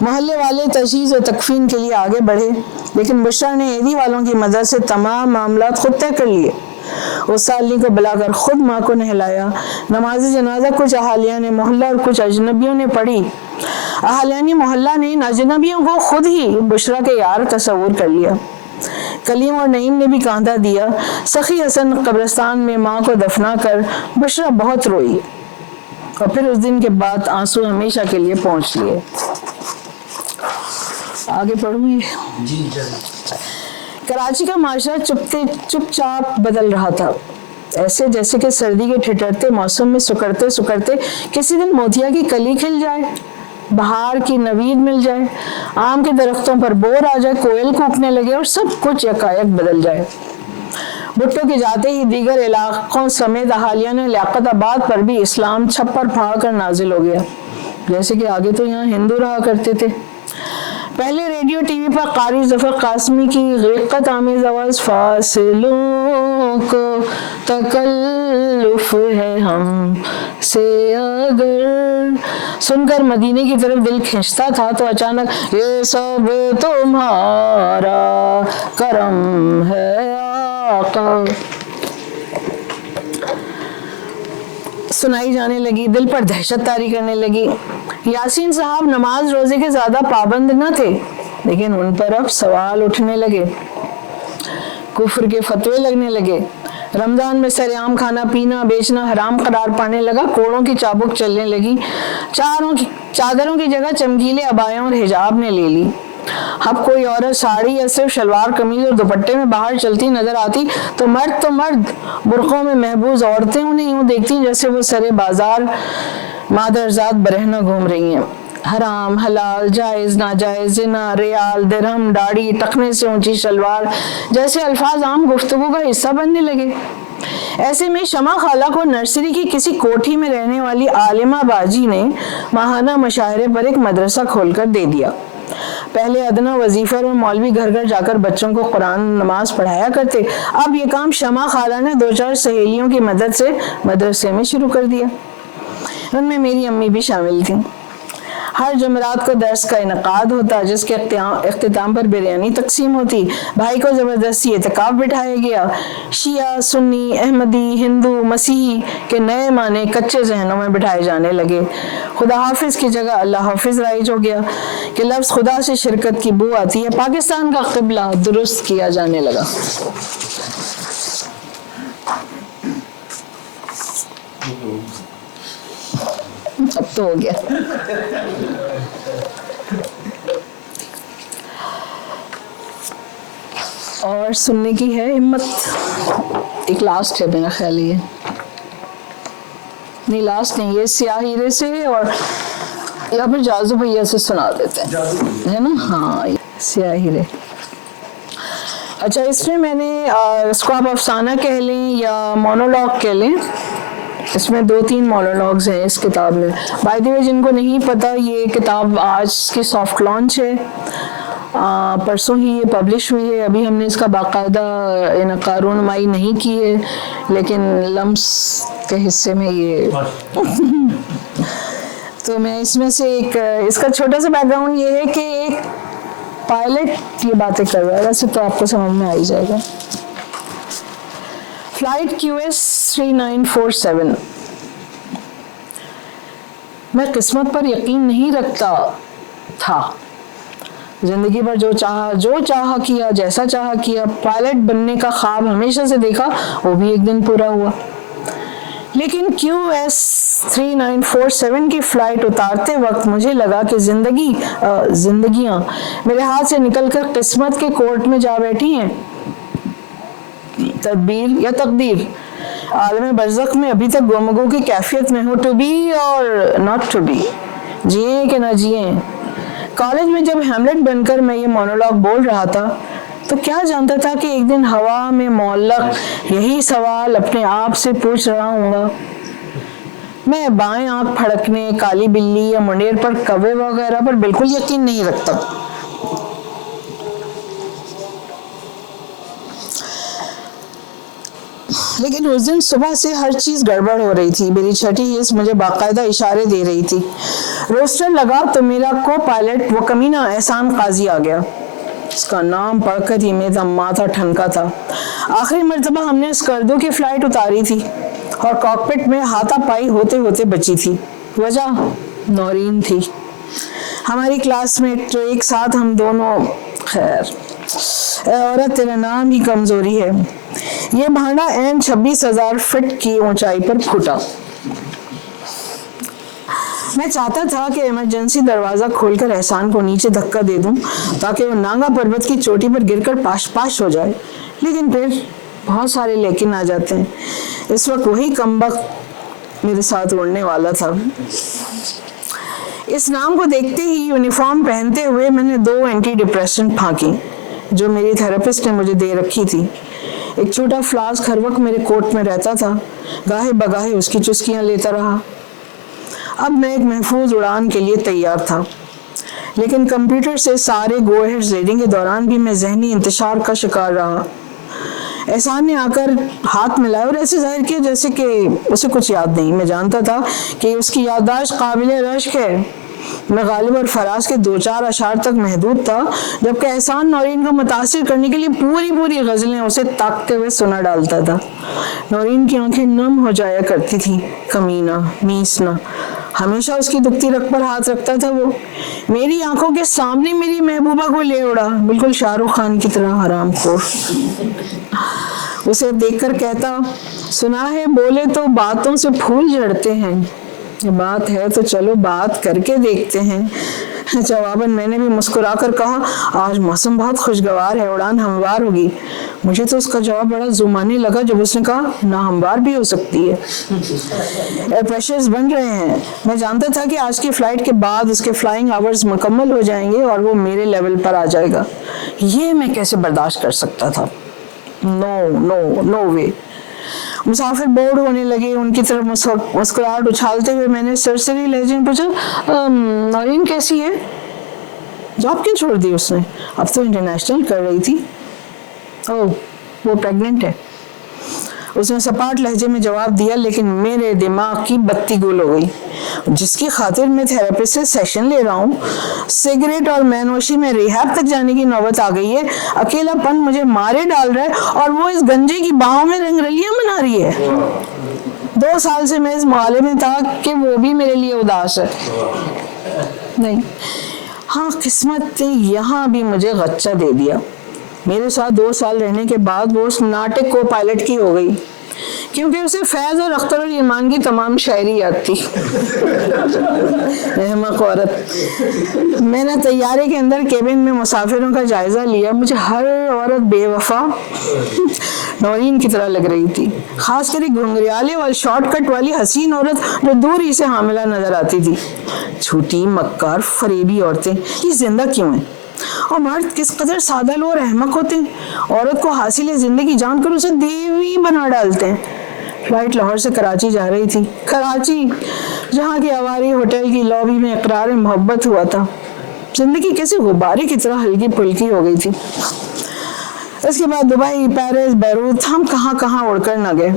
محلے والے تجہیز و تکفین کے لیے آگے بڑھے، لیکن بشرا نے ایدی والوں کی مدد سے تمام معاملات خود طے کر لیے. اس سالنی کو بلا کر خود ماں کو نہلایا. نماز جنازہ کچھ اہالیہ نے محلہ اور کچھ اجنبیوں نے پڑھی. اہالیہ محلہ نے ان اجنبیوں کو خود ہی بشرا کے یار تصور کر لیا. کلیم اور نعیم نے بھی کاندھا دیا. سخی حسن قبرستان میں ماں کو دفنا کر بشرا بہت روئی اور پھر اس دن کے بعد آنسو ہمیشہ کے لیے پہنچ لیے. آگے پڑھوں گی. کراچی کا معاشرہ چپ چاپ بدل رہا تھا، ایسے جیسے کہ سردی کے ٹھٹرتے موسم میں سکڑتے سکڑتے کسی دن موتیا کی کلی کھل جائے، بہار کی نوید مل جائے، آم کے درختوں پر بور آ جائے، کوئل کوکنے لگے اور سب کچھ یکایک بدل جائے. بھٹو کے جاتے ہی دیگر علاقوں سمیت اہالیہ نے لیاقت آباد پر بھی اسلام چھپر پھاڑ کر نازل ہو گیا، جیسے کہ آگے تو یہاں ہندو رہا کرتے تھے. پہلے ریڈیو ٹی وی پر قاری ظفر قاسمی کی غیقت آمیز آواز فاصلوں کو تکلف ہے ہم سے اگر سن کر مدینے کی طرف دل کھنچتا تھا تو اچانک یہ سب تمہارا کرم ہے آقا سنائی جانے لگی، دل پر دہشت طاری کرنے لگی. یاسین صاحب نماز روزے کے زیادہ پابند نہ تھے، لیکن ان پر اب سوال اٹھنے لگے، کفر کے فتوے لگنے لگے. رمضان میں سرعام کھانا پینا بیچنا حرام قرار پانے لگا. کوڑوں کی چابک چلنے لگی. چادروں کی جگہ چمکیلے عبایوں اور حجاب نے لے لی. اب کوئی عورت ساڑی یا صرف شلوار قمیض اور دوپٹے میں باہر چلتی نظر آتی تو مرد برقعوں میں محبوس عورتیں انہیں یوں دیکھتی جیسے وہ سرے بازار مادرزاد برہنہ گھوم رہی ہیں. حرام حلال جائز ناجائز زنا ریال درہم داڑھی ٹخنے سے اونچی شلوار جیسے الفاظ عام گفتگو کا حصہ بننے لگے. ایسے میں شمع خالہ کو نرسری کی کسی کوٹھی میں رہنے والی عالمہ باجی نے ماہانہ مشاعرے پر ایک مدرسہ کھول کر دے دیا. پہلے ادنا وظیفہ اور مولوی گھر گھر جا کر بچوں کو قرآن نماز پڑھایا کرتے، اب یہ کام شمع خالہ نے 2-4 سہیلیوں کی مدد سے مدرسے میں شروع کر دیا. ان میں میری امی بھی شامل تھیں. ہر جمعرات کو درس کا انعقاد ہوتا، جس کے اختتام پر بریانی تقسیم ہوتی. بھائی کو زبردستی اعتکاف بٹھایا گیا. شیعہ سنی احمدی ہندو مسیحی کے نئے معنی کچے ذہنوں میں بٹھائے جانے لگے. خدا حافظ کی جگہ اللہ حافظ رائج ہو گیا کہ لفظ خدا سے شرکت کی بو آتی ہے. پاکستان کا قبلہ درست کیا جانے لگا. اب تو ہو گیا. اور سننے کی ہے ہمت. ایک لاسٹ ہے میرا خیال، یہ نہیں لاسٹ نہیں، یہ سیاہ ہیرے سے اور یا پھر جازو بھیا سے سنا دیتے ہیں، ہے نا؟ ہاں سیاہ ہیرے. اچھا اس میں نے اس کو آپ افسانہ کہہ لیں یا مونولوگ کہہ لیں. اس میں 2-3 مونولوگز ہیں اس کتاب میں. بائی دی وے جن کو نہیں پتا، یہ کتاب آج کی سافٹ لانچ ہے، پرسوں ہی یہ پبلش ہوئی ہے. ابھی ہم نے اس کا باقاعدہ رونمائی نہیں کی ہے، لیکن لمس کے حصے میں یہ تو میں اس میں سے ایک اس کا چھوٹا سا بیک گراؤنڈ یہ ہے کہ ایک پائلٹ یہ باتیں کر رہا ہے، ویسے تو آپ کو سمجھ میں آ ہی جائے گا. Flight QS 3947. میں قسمت پر یقین نہیں رکھتا تھا. زندگی پر جو چاہا کیا، جیسا چاہا کیا. پائلٹ بننے کا خواب ہمیشہ سے دیکھا، وہ بھی ایک دن پورا ہوا. لیکن QS3947 کی فلائٹ اتارتے وقت مجھے لگا کہ زندگیاں میرے ہاتھ سے نکل کر قسمت کے کورٹ میں جا بیٹھی ہیں. تدبیر یا تقدیر عالم برزخ میں ابھی تک گمگو کی کیفیت میں ہو, ٹو بی اور ناٹ ٹو بی, جئیں کہ نہ جئیں. کالج میں جب ہیملٹ بن کر میں یہ مونولوگ بول رہا تھا تو کیا جانتا تھا کہ ایک دن ہوا میں معلق یہی سوال اپنے آپ سے پوچھ رہا ہوں گا. میں بائیں آنکھ پھڑکنے, کالی بلی یا منڈیر پر کوے وغیرہ پر بالکل یقین نہیں رکھتا. لیکن اس دن صبح سے ہر چیز گڑبڑ ہو رہی تھی. میری چھٹی حص مجھے باقاعدہ اشارے دے رہی تھی. روسٹر لگا تو میرا کو پائلٹ وہ کمینہ احسان قاضی آ گیا. اس کا نام پڑھ کر ہی میرا ماتھا ٹھنکا تھا. آخری مرتبہ ہم نے اسکردو کی فلائٹ اتاری تھی اور کاکپٹ میں ہاتھا پائی ہوتے ہوتے بچی تھی. وجہ نورین تھی, ہماری کلاس میٹ جو ایک ساتھ ہم دونوں. خیر اے عورت, تیرا نام ہی کمزوری ہے. یہ بھانڈا این 26,000 فٹ کی اونچائی پر پھوٹا. میں چاہتا تھا کہ ایمرجنسی دروازہ کھول کر احسان کو نیچے دھکا دے دوں تاکہ وہ نانگا پروت کی چوٹی پر گر کر پاش پاش ہو جائے, لیکن پھر بہت سارے لیکن آ جاتے ہیں. اس وقت وہی کمبخت میرے ساتھ اڑنے والا تھا. اس نام کو دیکھتے ہی یونیفارم پہنتے ہوئے میں نے 2 اینٹی ڈپریسنٹ پھانکی جو میری تھراپسٹ نے مجھے دے رکھی تھی. ایک چھوٹا فلاسک ہر وقت میرے کوٹ میں رہتا تھا. گاہے بگاہے اس کی چسکیاں لیتا رہا. اب میں ایک محفوظ اڑان کے لیے تیار تھا, لیکن کمپیوٹر سے سارے گو ہیڈز ریڈنگ کے دوران بھی میں ذہنی انتشار کا شکار رہا. احسان نے آ کر ہاتھ ملایا اور ایسے ظاہر کیا جیسے کہ اسے کچھ یاد نہیں. میں جانتا تھا کہ اس کی یادداشت قابل رشک ہے. میں غالب اور فراز کے 2-4 اشعار تک محدود تھا, جبکہ احسان نورین کو متاثر کرنے کے لیے پوری غزلیں اسے تاکتے ہوئے سنا ڈالتا تھا. نورین کی آنکھیں نم ہو جایا کرتی تھی. کمینہ, نیسنا, ہمیشہ اس کی دکھتی رگ پر ہاتھ رکھتا تھا. وہ میری آنکھوں کے سامنے میری محبوبہ کو لے اڑا, بالکل شاہ رخ خان کی طرح حرام خور. اسے دیکھ کر کہتا, سنا ہے بولے تو باتوں سے پھول جھڑتے ہیں. یہ بات ہے تو چلو بات کر کے دیکھتے ہیں. جواباً میں نے بھی مسکرا کر کہا, آج موسم بہت خوشگوار ہے, اڑان ہموار ہوگی. مجھے تو اس کا جواب بڑا زمانے لگا جب اس نے کہا ناہموار بھی ہو سکتی ہے. ایئر پریشرز بن رہے ہیں. میں جانتا تھا کہ آج کی فلائٹ کے بعد اس کے فلائنگ آورز مکمل ہو جائیں گے اور وہ میرے لیول پر آ جائے گا. یہ میں کیسے برداشت کر سکتا تھا؟ نو وے. مسافر بورڈ ہونے لگے. ان کی طرف مسکراہٹ اچھالتے ہوئے میں نے سرسری لہجے میں پوچھا, نورین کیسی ہے؟ جاب کیوں چھوڑ دی اس نے؟ اب تو انٹرنیشنل کر رہی تھی. وہ پریگننٹ ہے. اس نے سپاٹ لہجے میں جواب دیا, لیکن میرے دماغ کی بتی گل ہو گئی. جس کی خاطر میں تھراپسٹ سے سیشن لے رہا ہوں, سگریٹ اور مینوشی میں ریہاب تک جانے کی نوبت آ گئی ہے. اکیلا پن مجھے مارے ڈال رہا ہے اور وہ اس گنجے کی باہوں میں رنگرلیاں بنا رہی ہے. 2 سال سے میں اس معاملے میں تھا کہ وہ بھی میرے لیے اداس ہے. نہیں, ہاں قسمت نے یہاں بھی مجھے غچہ دے دیا. میرے ساتھ 2 سال رہنے کے بعد وہ اس ناٹک کو پائلٹ کی ہو گئی, کیونکہ اسے فیض اور اختر اور ایمان کی تمام شاعری یاد تھی. احمق عورت. میں نے طیارے کے اندر کیبن میں مسافروں کا جائزہ لیا. مجھے ہر عورت بے وفا نورین کی طرح لگ رہی تھی, خاص کر ایک گھنگریالے اور شارٹ کٹ والی حسین عورت جو دور ہی سے حاملہ نظر آتی تھی. جھوٹی, مکار, فریبی عورتیں یہ زندہ کیوں ہیں؟ اور مرد کس قدر سادہ لو اور احمق ہوتے ہیں. عورت کو حاصل زندگی جان کر اسے دیوی بنا ڈالتے ہیں. فلائٹ لاہور سے کراچی جا رہی تھی. کراچی, جہاں کی آواری ہوٹل کی لابی میں اقرار محبت ہوا تھا. زندگی کیسے غبارے کی طرح ہلکی پھلکی ہو گئی تھی. اس کے بعد دبئی, پیرس, بیروت, ہم کہاں اڑ کر نہ گئے.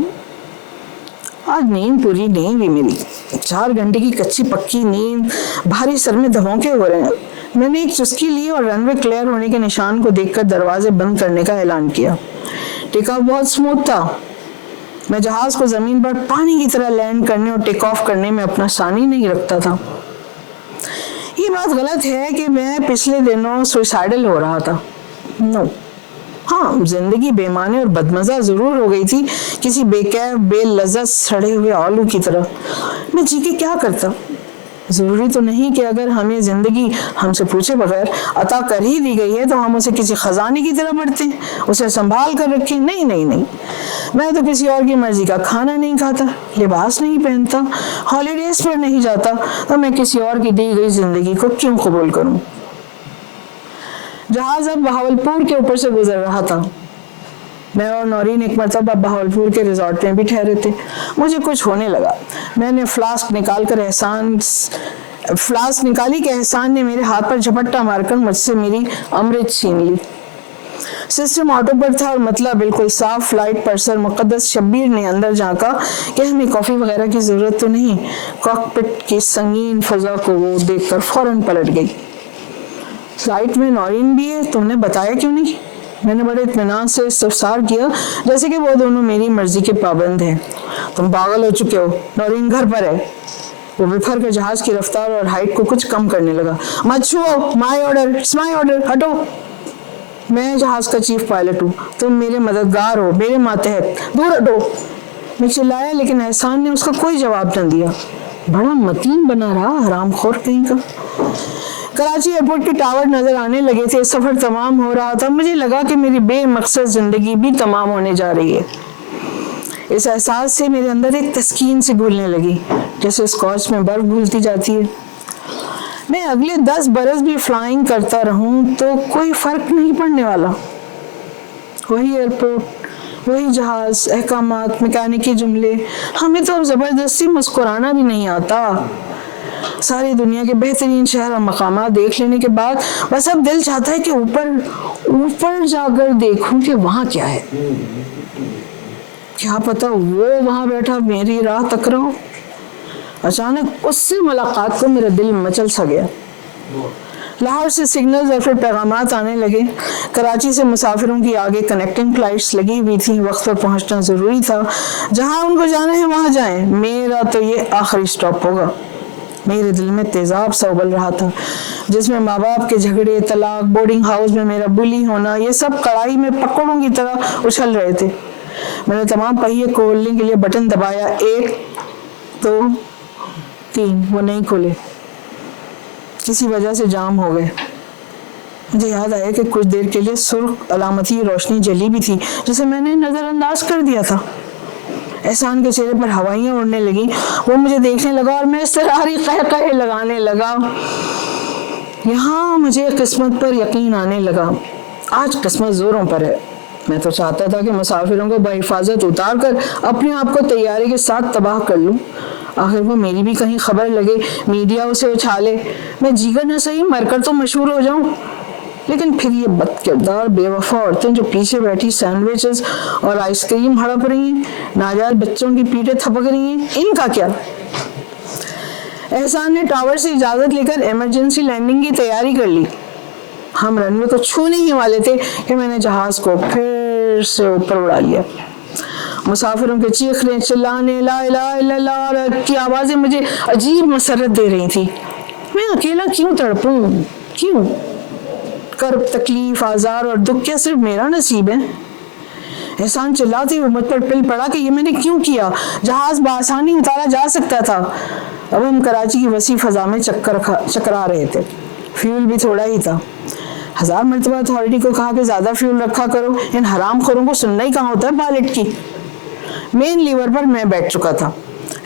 آج نیند پوری نہیں ہوئی میری. 4 گھنٹے کی کچی پکی نیند, بھاری سر میں دھموکے ہو رہے ہیں. میں نے ایک چسکی لی اور رن وے کلیئر ہونے کے نشان کو دیکھ کر دروازے بند کرنے کا اعلان کیا. ٹیک آف بہت سموتھ تھا. میں جہاز کو زمین پر پانی کی طرح لینڈ کرنے اور ٹیک آف کرنے میں اپنا ثانی نہیں رکھتا تھا. یہ بات غلط ہے کہ میں پچھلے دنوں سوئسائڈل ہو رہا تھا. نو, ہاں हाँ, जिंदगी बेमाने और बदमजा जरूर हो गई थी, किसी बेकैफ बेलज़्ज़त सड़े हुए आलू की तरह। मैं जी के क्या करता? जरूरी तो नहीं कि अगर हमें जिंदगी हमसे पूछे बगैर अता कर ही दी गई है तो हम उसे किसी खजाने की तरह बढ़ते हैं, उसे संभाल कर रखें। नहीं नहीं नहीं, मैं तो किसी और की मर्जी का खाना नहीं खाता, लिबास नहीं पहनता, हॉलीडेज पर नहीं जाता, तो मैं किसी और की दी गई जिंदगी को क्यों कबूल करूं? जहाज अब बहावलपुर के ऊपर से गुजर रहा था। मैं और नौरीन एक मरतबा बहावलपुर के रिजॉर्ट में भी ठहरे थे। मुझे कुछ होने लगा। मैंने फ्लास्क निकाली कि एहसान ने मेरे हाथ पर झपट्टा मारकर मुझसे मेरी अमृत छीन ली। सिस्टम ऑटो पर था और मतलब बिल्कुल साफ। फ्लाइट पर्सर मुकद्दस शब्बीर ने अंदर झांका कि हमें कॉफी वगैरह की जरूरत तो नहीं। कॉकपिट की संगीन फजा को वो देखकर फौरन पलट गई। फ्लाइट में नौरीन भी है, तुमने बताया क्यों नहीं? मैंने बड़े इत्मीनान से इस्तफसार किया, जैसे कि वो दोनों मेरी मर्जी के पाबंद हैं। तुम पागल हो चुके हो, नौरीन घर पर है। वो बिफर कर जहाज की रफ्तार और हाइट को कुछ कम करने लगा। मत छुओ, my order, it's my order, हटो। मैं जहाज का चीफ पायलट हूँ, तुम मेरे मददगार हो, मेरे मातहत, दूर हटो। मैं चिल्लाया, लेकिन एहसान ने उसका कोई जवाब न दिया। बड़ा मतीन बना रहा, हरामखोर कहीं का। कराची एयरपोर्ट के टावर नजर आने लगे थे। सफर तमाम हो रहा था। मुझे लगा कि मेरी बेमकसद जिंदगी भी तमाम होने जा रही है। इस एहसास से मेरे अंदर एक तस्कीन सी घुलने लगी, जैसे स्कॉच में बर्फ घुलती जाती है। मैं अगले 10 बरस भी फ्लाइंग करता रहूं तो कोई फर्क नहीं पड़ने वाला। वही एयरपोर्ट, वही जहाज, अहकामात, मैकेनिकी जुमले। हमें तो अब जबरदस्ती मुस्कुराना भी नहीं आता। सारी दुनिया के बेहतरीन शहर और मकामात देख लेने के बाद बस अब दिल चाहता है कि ऊपर जाकर देखूं कि वहां क्या है। क्या पता वो वहां बैठा मेरी राह तक रहा हो। अचानक उससे मुलाकात को मेरा दिल मचल सा गया। लाहौर से सिग्नल्स और फिर पैगामात आने लगे। कराची से मुसाफिरों की आगे कनेक्टिंग फ्लाइट्स लगी हुई थी। वक्त पर पहुंचना जरूरी था। जहां उनको जाना है वहां जाएं, मेरा तो ये आखिरी स्टॉप होगा। मेरे दिल में तेजाब सा उबल रहा था, जिसमें माँ बाप के झगड़े, तलाक, बोर्डिंग हाउस में मेरा बुली होना, ये सब कड़ाई में पकौड़ों की तरह उछल रहे थे। मैंने तमाम पहिए खोलने के लिए बटन दबाया। 1 2 3, वो नहीं खुले, किसी वजह से जाम हो गए। मुझे याद आया कि कुछ देर के लिए सुर्ख अलामती रोशनी जली भी थी, जिसे मैंने नजरअंदाज कर दिया था। एहसान के चेहरे पर हवाइयां उड़ने लगी। वो मुझे देखने लगा और मैं इस तरह कहे लगाने लगा। यहाँ मुझे किस्मत पर यकीन आने लगा। आज किस्मत जोरों पर है। मैं तो चाहता था कि मुसाफिरों को बहिफाजत उतार कर अपने आप को तैयारी के साथ तबाह कर लूं। आखिर वो मेरी भी कहीं खबर लगे, मीडिया उसे उछाले, मैं जीकर न सही मरकर तो मशहूर हो जाऊं। लेकिन फिर ये बदकिरदार बेवफा औरतें जो पीछे बैठी सैंडविचेस और आइसक्रीम हड़प रही हैं, नाजायज बच्चों की पीठें थपक रही हैं, इनका क्या? एहसान ने टावर से इजाजत लेकर इमरजेंसी लैंडिंग की तैयारी कर ली। हम रनवे को छूने ही वाले थे कि मैंने जहाज को फिर से ऊपर उड़ा लिया। मुसाफिरों के चीखने, चिल्लाने, ला इलाहा इल्लल्लाह की आवाजें मुझे अजीब मसरत दे रही थी। मैं अकेला क्यों तड़पूं? क्यों? कर्ब, तकलीफ, आजार और दुख क्या सिर्फ मेरा नसीब है? एहसान चिल्लाते हुए मुझ पर पिल पड़ा कि ये मैंने क्यों किया। जहाज बआसानी उतारा जा सकता था। अब हम कराची की वसी फजा में चकरा रहे थे। फ्यूल भी थोड़ा ही था। 1000 मरतबा अथॉरिटी को कहा कि ज्यादा फ्यूल रखा करो, इन हरामखोरों को सुनना ही कहाँ होता है पायलट की। मेन लीवर पर मैं बैठ चुका था।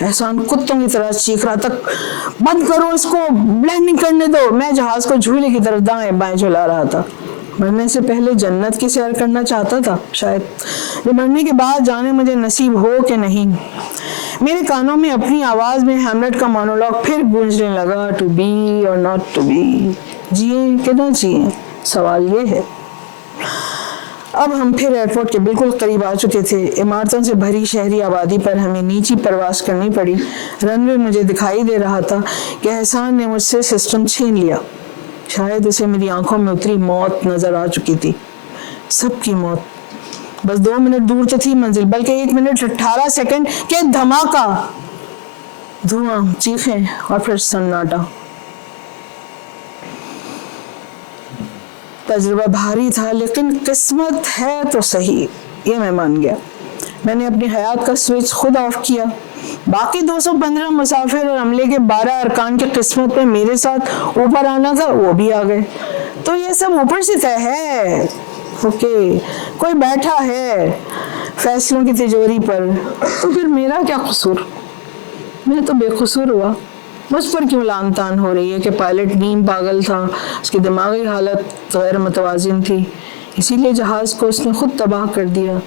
एहसान कुत्तों की तरह चीख रहा था, बंद करो इसको, लैंडिंग करने दो। मैं जहाज को झूले की तरफ दाएं बाएं झुला रहा था। मरने से पहले जन्नत की सैर करना चाहता था शायद, ये मरने के बाद जाने मुझे नसीब हो कि नहीं। मेरे कानों में अपनी आवाज में हैमलेट का मोनोलॉग फिर गूंजने लगा, टू बी और नॉट टू बी, जिए कि ना जिए, सवाल ये है। अब हम फिर एयरपोर्ट के बिल्कुल करीब आ चुके थे। इमारतों से भरी शहरी आबादी पर हमें नीची परवास करनी पड़ी। रनवे मुझे दिखाई दे रहा था कि एहसान ने मुझसे सिस्टम छीन लिया। शायद उसे मेरी आंखों में उतरी मौत नजर आ चुकी थी, सबकी मौत। बस 2 मिनट दूर तो थी मंजिल, बल्कि 1 मिनट 18 सेकंड के धमाका, धुआं, चीखें और फिर सन्नाटा। तजुर्बा भारी था, लेकिन किस्मत है तो सही, ये मैं मान गया। मैंने अपनी हयात का स्विच खुद ऑफ किया। बाकी 215 मुसाफिर और अमले के 12 अरकान की किस्मत में मेरे साथ ऊपर आना था, वो भी आ गए। तो ये सब ऊपर से तय है। ओके, कोई बैठा है फैसलों की तिजोरी पर, तो फिर मेरा क्या कसूर? मैं तो बेकसूर हुआ। मुझ पर क्यों लान तान हो रही है कि पायलट नीम पागल था, उसकी दिमागी हालत गैर मुतवाजिन थी, इसीलिए जहाज को उसने खुद तबाह कर दिया।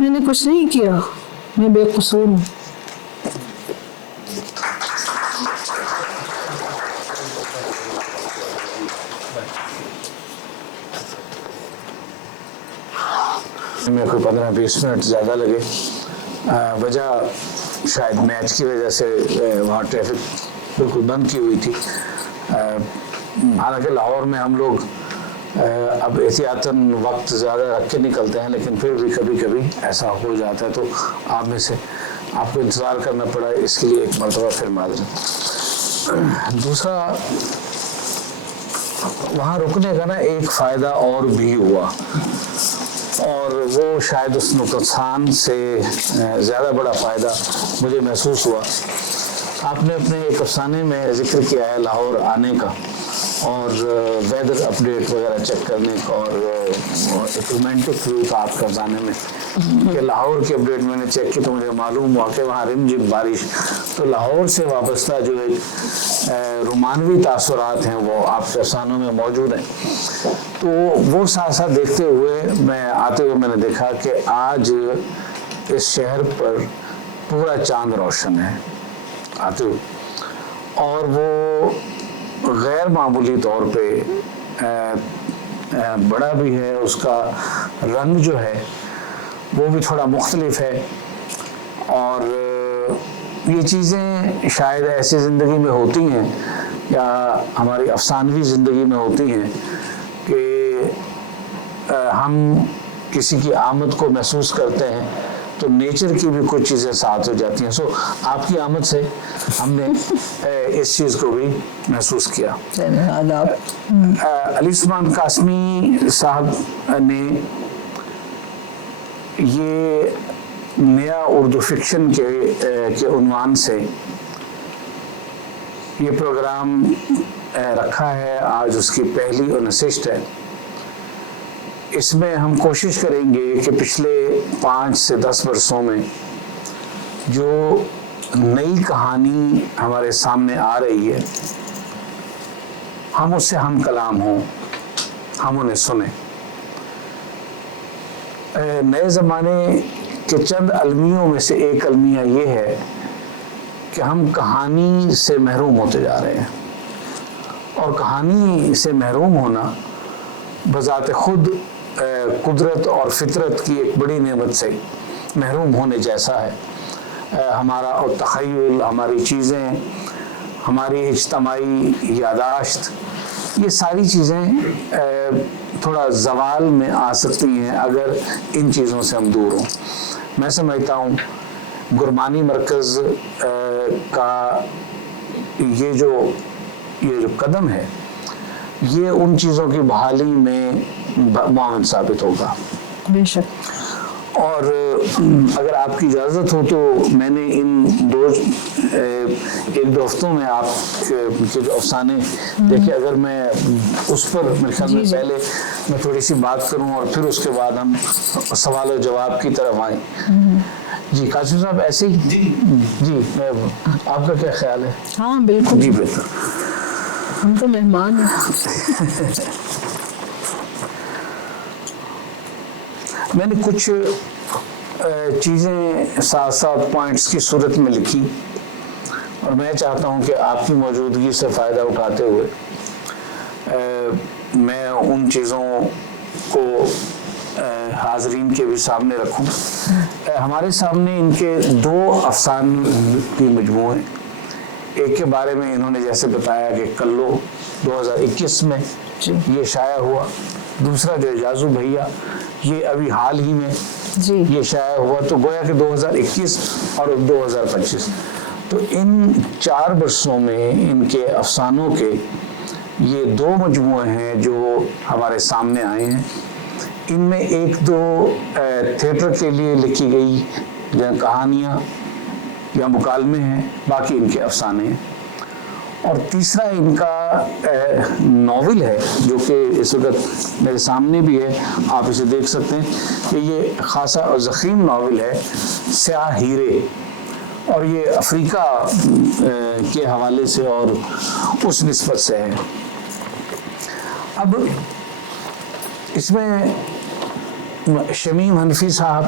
मैंने कुछ नहीं किया, मैं बेकसूर हूँ। में कोई 15-20 मिनट ज़्यादा लगे। वजह शायद मैच की वजह से वहाँ ट्रैफिक बिल्कुल बंद की हुई थी। हालांकि लाहौर में हम लोग अब एहतियातन वक्त ज़्यादा रख के निकलते हैं, लेकिन फिर भी कभी कभी ऐसा हो जाता है, तो आप में से आपको इंतज़ार करना पड़ा, इसके लिए एक मरतबा फिर माजरत। दूसरा, वहाँ रुकने का ना एक फ़ायदा और भी हुआ, और वो शायद उस नुकसान से ज़्यादा बड़ा फ़ायदा मुझे महसूस हुआ। आपने अपने एक अफसाने में ज़िक्र किया है लाहौर आने का, और वेदर अपडेट वगैरह चेक करने का, और एक रोमांटिक व्यू था आपका अफसाने में कि लाहौर की अपडेट मैंने चेक की तो मुझे मालूम हुआ कि वहाँ रिमझिम बारिश। तो लाहौर से वाबस्ता जो एक रोमानवी तासुरात हैं वो आपके अफसानों में मौजूद हैं। तो वो साथ साथ देखते हुए मैं आते हुए मैंने देखा कि आज इस शहर पर पूरा चांद रोशन है आते हुए, और वो गैर मामूली तौर पे बड़ा भी है, उसका रंग जो है वो भी थोड़ा मुख्तलिफ है। और ये चीज़ें शायद ऐसी ज़िंदगी में होती हैं या हमारी अफसानवी ज़िंदगी में होती हैं कि हम किसी की आमद को महसूस करते हैं तो नेचर की भी कुछ चीज़ें साथ हो जाती हैं। सो आपकी आमद से हमने इस चीज़ को भी महसूस किया। अली उस्मान कासमी साहब ने ये नया उर्दू फिक्शन के उन्वान से ये प्रोग्राम रखा है। आज उसकी पहली नशिस्त है। इसमें हम कोशिश करेंगे कि पिछले 5 से 10 वर्षों में जो नई कहानी हमारे सामने आ रही है, हम उससे हम कलाम हों, हम उन्हें सुने। नए ज़माने के चंद अलमियों में से एक अलमिया ये है कि हम कहानी से महरूम होते जा रहे हैं, और कहानी से महरूम होना बज़ात खुद कुदरत और फितरत की एक बड़ी नेमत से महरूम होने जैसा है। हमारा और तख़य्युल, हमारी चीज़ें, हमारी इज्तमाई यादाश्त, ये सारी चीज़ें थोड़ा ज़वाल में आ सकती हैं अगर इन चीज़ों से हम दूर हों। मैं समझता हूँ गुरमानी मरकज़ का ये जो कदम है, ये उन चीज़ों की बहाली में मुआवन साबित होगा। बेशक। और अगर आपकी इजाज़त हो तो मैंने इन एक दो हफ्तों में आप के जो अफसाने देखे, अगर मैं उस पर मेरे ख्याल में पहले मैं थोड़ी सी बात करूं और फिर उसके बाद हम सवाल और जवाब की तरफ आए। जी कासिम साहब, ऐसे ही जी आपका क्या ख्याल है? हाँ बिल्कुल जी बेहतर, हम तो मेहमान हैं। मैंने कुछ चीज़ें साथ साथ पॉइंट्स की सूरत में लिखी, और मैं चाहता हूं कि आपकी मौजूदगी से फ़ायदा उठाते हुए मैं उन चीज़ों को हाज़रीन के भी सामने रखूं। हमारे सामने इनके 2 अफसान की मजमू हैं। एक के बारे में इन्होंने जैसे बताया कि कल्लो 2021 में ये शाया हुआ, दूसरा जो जाजू भैया ये अभी हाल ही में जी ये शाया हुआ, तो गोया कि 2021 और 2025, तो इन 4 वर्षों में इनके अफसानों के یہ دو مجموعے ہیں جو ہمارے سامنے آئے ہیں. ان میں ایک دو تھیٹر کے لیے لکھی گئی کہانیاں یا مکالمے ہیں، باقی ان کے افسانے ہیں. اور تیسرا ان کا ناول ہے جو کہ اس وقت میرے سامنے بھی ہے، آپ اسے دیکھ سکتے ہیں کہ یہ خاصا اور ضخیم ناول ہے، سیاہ ہیرے، اور یہ افریقہ کے حوالے سے اور اس نسبت سے ہے. اب اس میں شمیم حنفی صاحب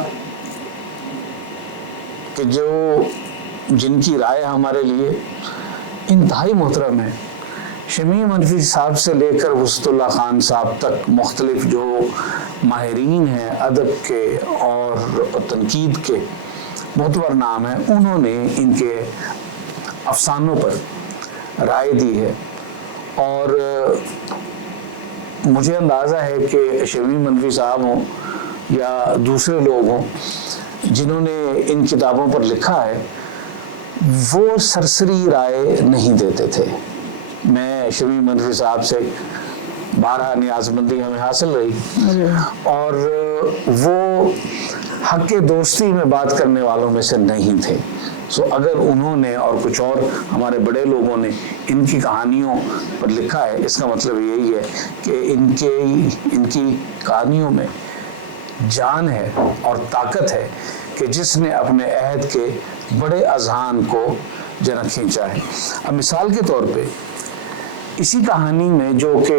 کہ جن کی رائے ہمارے لیے انتہائی محترم ہے، شمیم حنفی صاحب سے لے کر وسط اللہ خان صاحب تک مختلف جو ماہرین ہیں ادب کے اور تنقید کے معتبر نام ہیں، انہوں نے ان کے افسانوں پر رائے دی ہے. اور مجھے اندازہ ہے کہ شمیم حنفی صاحب ہوں یا دوسرے لوگ ہوں جنہوں نے ان کتابوں پر لکھا ہے، وہ سرسری رائے نہیں دیتے تھے. میں شمیم حنفی صاحب سے بارہا نیازمندی ہمیں حاصل رہی، اور وہ حق دوستی میں بات کرنے والوں میں سے نہیں تھے. سو اگر انہوں نے اور کچھ اور ہمارے بڑے لوگوں نے ان کی کہانیوں پر لکھا ہے، اس کا مطلب یہی ہے کہ ان کی کہانیوں میں جان ہے اور طاقت ہے کہ جس نے اپنے عہد کے بڑے اذہان کو جنا کھینچا ہے. اب مثال کے طور پہ اسی کہانی میں جو کہ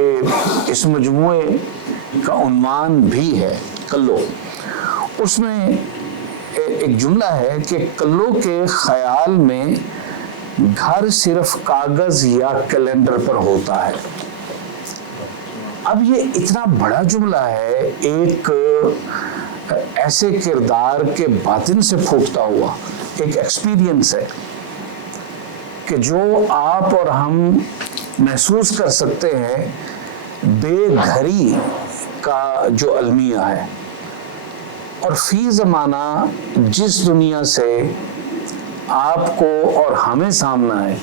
اس مجموعے کا عنوان بھی ہے کلو، اس میں ایک جملہ ہے کہ کلو کے خیال میں گھر صرف کاغذ یا کیلنڈر پر ہوتا ہے. اب یہ اتنا بڑا جملہ ہے، ایک ایسے کردار کے باطن سے پھوٹتا ہوا ایک ایکسپیرینس ہے کہ جو آپ اور ہم محسوس کر سکتے ہیں بے گھری کا جو المیہ ہے. اور فی زمانہ جس دنیا سے آپ کو اور ہمیں سامنا ہے،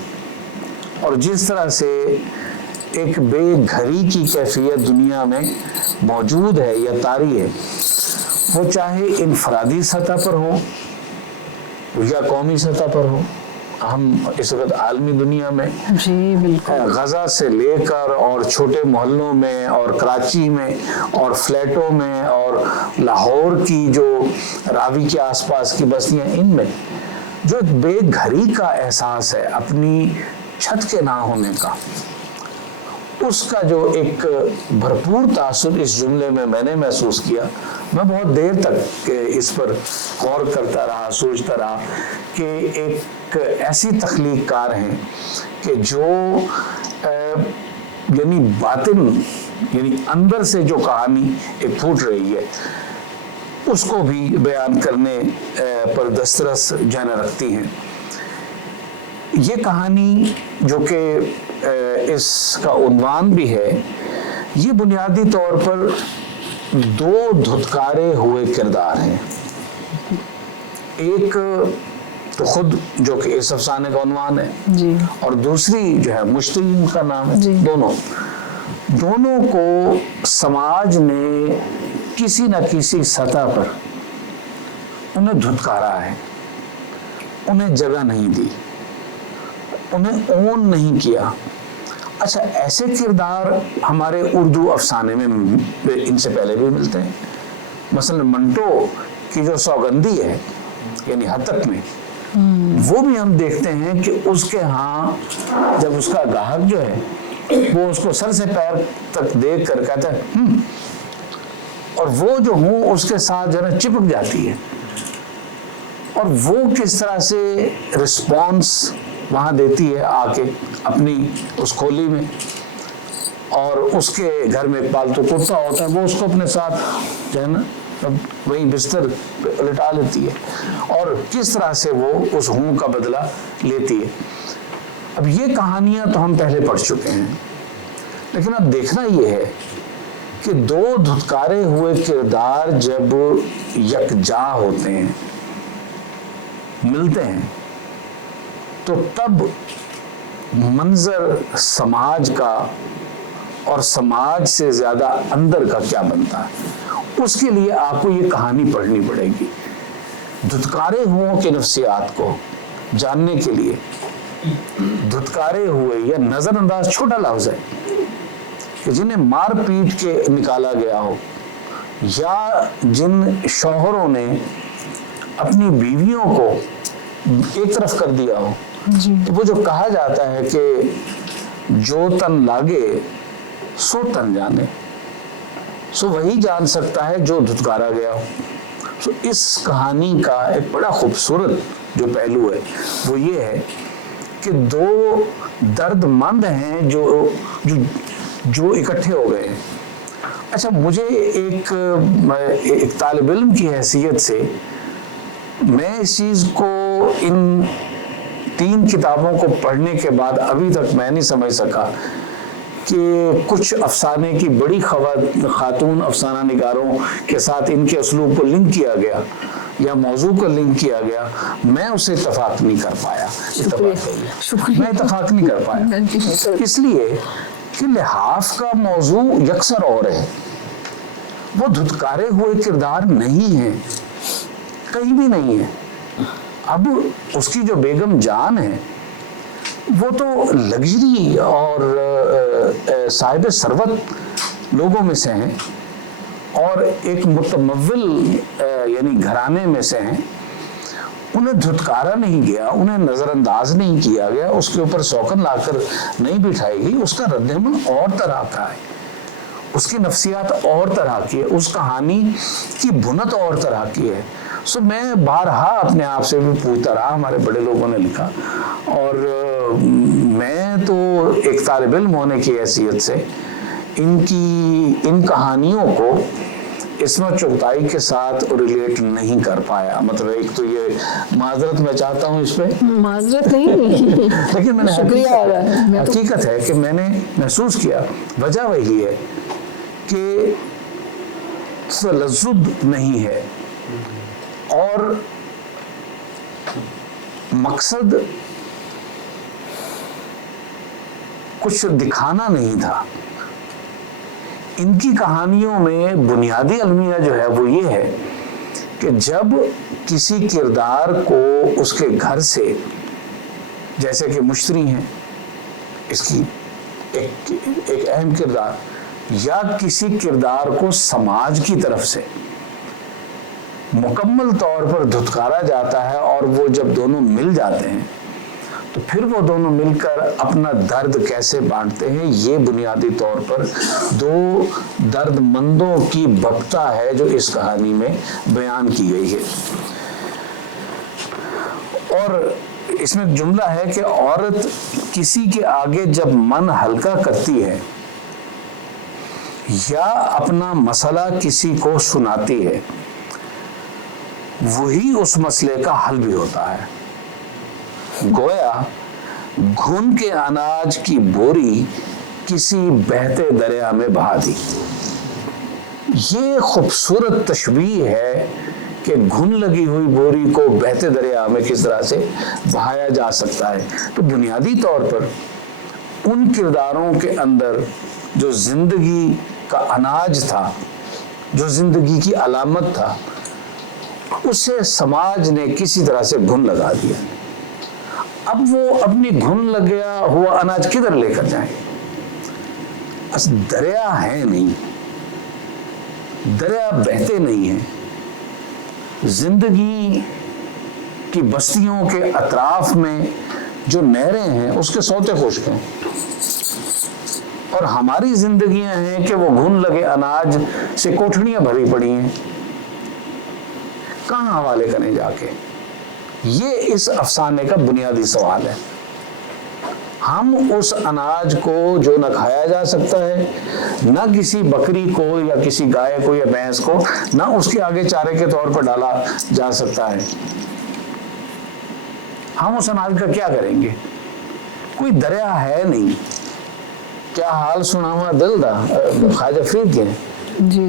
اور جس طرح سے ایک بے گھری کی کیفیت دنیا میں موجود ہے یا طاری ہے، وہ چاہے انفرادی سطح پر ہو یا قومی سطح پر ہو. ہم اس وقت عالمی دنیا میں غزہ سے لے کر اور چھوٹے محلوں میں اور کراچی میں اور فلیٹوں میں اور لاہور کی جو راوی کے آس پاس کی بستیاں، ان میں جو بے گھری کا احساس ہے، اپنی چھت کے نہ ہونے کا، اس کا جو ایک بھرپور تاثر اس جملے میں نے محسوس کیا. میں بہت دیر تک اس پر غور کرتا رہا، سوچتا رہا کہ ایک ایسی تخلیق کار ہیں کہ جو یعنی باطن، یعنی اندر سے جو کہانی ایک پھوٹ رہی ہے، اس کو بھی بیان کرنے پر دسترس جانا رکھتی ہیں. یہ کہانی جو کہ اس کا عنوان بھی ہے، یہ بنیادی طور پر دو دھتکارے ہوئے کردار ہیں. ایک تو خود جو کہ اس افسانے کا عنوان ہے جی، اور دوسری جو ہے مشتری کا نام ہے جی. دونوں کو سماج نے کسی نہ کسی سطح پر انہیں دھتکارا ہے، انہیں جگہ نہیں دی، انہیں اون نہیں کیا. اچھا، ایسے کردار ہمارے اردو افسانے میں ان سے پہلے بھی ملتے ہیں. مثلا منٹو کی جو سوگندی ہے، یعنی ہتک میں، وہ بھی ہم دیکھتے ہیں کہ اس کے ہاں جب اس کا گاہک جو ہے وہ اس کو سر سے پیر تک دیکھ کر کہتا ہے اور وہ جو ہوں اس کے ساتھ جو ہے چپک جاتی ہے، اور وہ کس طرح سے رسپانس وہاں دیتی ہے آ کے اپنی اس کھولی میں. اور اس کے گھر میں پالتو کتا ہوتا ہے، وہ اس کو اپنے ساتھ جو ہے نا وہی بستر لٹا لیتی ہے، اور کس طرح سے وہ اس ہوں کا بدلہ لیتی ہے. اب یہ کہانیاں تو ہم پہلے پڑھ چکے ہیں، لیکن اب دیکھنا یہ ہے کہ دو دھتکارے ہوئے کردار جب یکجا ہوتے ہیں، ملتے ہیں، تو تب منظر سماج کا اور سماج سے زیادہ اندر کا کیا بنتا ہے، اس کے لیے آپ کو یہ کہانی پڑھنی پڑے گی۔ دھتکارے ہوں کے نفسیات کو جاننے کے لیے، دھتکارے ہوئے یا نظر انداز چھوٹا لفظ ہے کہ جنہیں مار پیٹ کے نکالا گیا ہو، یا جن شوہروں نے اپنی بیویوں کو ایک طرف کر دیا ہو، تو وہ جو کہا جاتا ہے کہ جو تن لاگے سو تن جانے، سو وہی جان سکتا ہے جو دھتکارا گیا ہو۔ سو اس کہانی کا ایک بڑا خوبصورت جو پہلو ہے وہ یہ ہے کہ دو درد مند ہیں جو اکٹھے ہو گئے ہیں۔ اچھا، مجھے ایک طالب علم کی حیثیت سے میں اس چیز کو ان 3 کتابوں کو پڑھنے کے بعد ابھی تک میں نہیں سمجھ سکا کہ کچھ افسانے کی بڑی خاتون افسانہ نگاروں کے ساتھ ان کے اسلوب کو لنک کیا گیا یا موضوع کو لنک کیا گیا، میں اسے اتفاق نہیں کر پایا۔ میں اتفاق نہیں کر پایا اس لیے کہ لحاف کا موضوع یکسر اور ہے، وہ دھتکارے ہوئے کردار نہیں ہے، کہیں بھی نہیں ہے۔ اب اس کی جو بیگم جان ہے وہ تو لگژری اور صاحب ثروت لوگوں میں سے ہیں، اور ایک متمول یعنی گھرانے میں سے ہیں۔ انہیں دھتکارا نہیں گیا، انہیں نظر انداز نہیں کیا گیا، اس کے اوپر سوکن لا کر نہیں بٹھائی گئی۔ اس کا رد عمل اور طرح کا ہے، اس کی نفسیات اور طرح کی ہے، اس کہانی کی بنت اور طرح کی ہے۔ سو میں بارہا اپنے آپ سے بھی پوچھتا رہا، ہمارے بڑے لوگوں نے لکھا، اور میں تو ایک طالب علم ہونے کی حیثیت سے ان کہانیوں کو عصمت چغتائی کے ساتھ ریلیٹ نہیں کر پایا۔ مطلب ایک تو یہ معذرت میں چاہتا ہوں اس پہ، معذرت نہیں لیکن میں نے شکریہ، حقیقت ہے کہ میں نے محسوس کیا، وجہ وہی ہے کہ تلذذ نہیں ہے، اور مقصد کچھ دکھانا نہیں تھا۔ ان کی کہانیوں میں بنیادی المیہ جو ہے وہ یہ ہے کہ جب کسی کردار کو اس کے گھر سے، جیسے کہ مشتری ہیں اس کی ایک اہم کردار، یا کسی کردار کو سماج کی طرف سے مکمل طور پر دھتکارا جاتا ہے، اور وہ جب دونوں مل جاتے ہیں تو پھر وہ دونوں مل کر اپنا درد کیسے بانٹتے ہیں، یہ بنیادی طور پر دو درد مندوں کی ببتا ہے جو اس کہانی میں بیان کی گئی ہے۔ اور اس میں جملہ ہے کہ عورت کسی کے آگے جب من ہلکا کرتی ہے یا اپنا مسئلہ کسی کو سناتی ہے، وہی اس مسئلے کا حل بھی ہوتا ہے۔ گویا گھن کے اناج کی بوری کسی بہتے دریا میں بہا دی۔ یہ خوبصورت تشبیہ ہے کہ گھن لگی ہوئی بوری کو بہتے دریا میں کس طرح سے بہایا جا سکتا ہے۔ تو بنیادی طور پر ان کرداروں کے اندر جو زندگی کا اناج تھا، جو زندگی کی علامت تھا، اسے سماج نے کسی طرح سے گھن لگا دیا۔ اب وہ اپنی گھن لگیا ہوا اناج کدھر لے کر جائیں؟ دریا ہے نہیں، دریا بہتے نہیں ہیں۔ زندگی کی بستیوں کے اطراف میں جو نہریں ہیں اس کے سوتے خشک ہیں، اور ہماری زندگیاں ہیں کہ وہ گھن لگے اناج سے کوٹھڑیاں بھری پڑی ہیں، کہاں حوالے کریں جا کے؟ یہ اس افسانے کا بنیادی سوال ہے۔ ہم اس اناج کو جو نہ کھایا جا سکتا ہے، نہ کسی بکری کو یا کسی گائے کو یا بھینس کو، نہ اس کے آگے چارے کے طور پر ڈالا جا سکتا ہے، ہم اس اناج کا کیا کریں گے؟ کوئی دریا ہے نہیں۔ کیا حال سنا ہوا دل دا خواجہ فرید کے،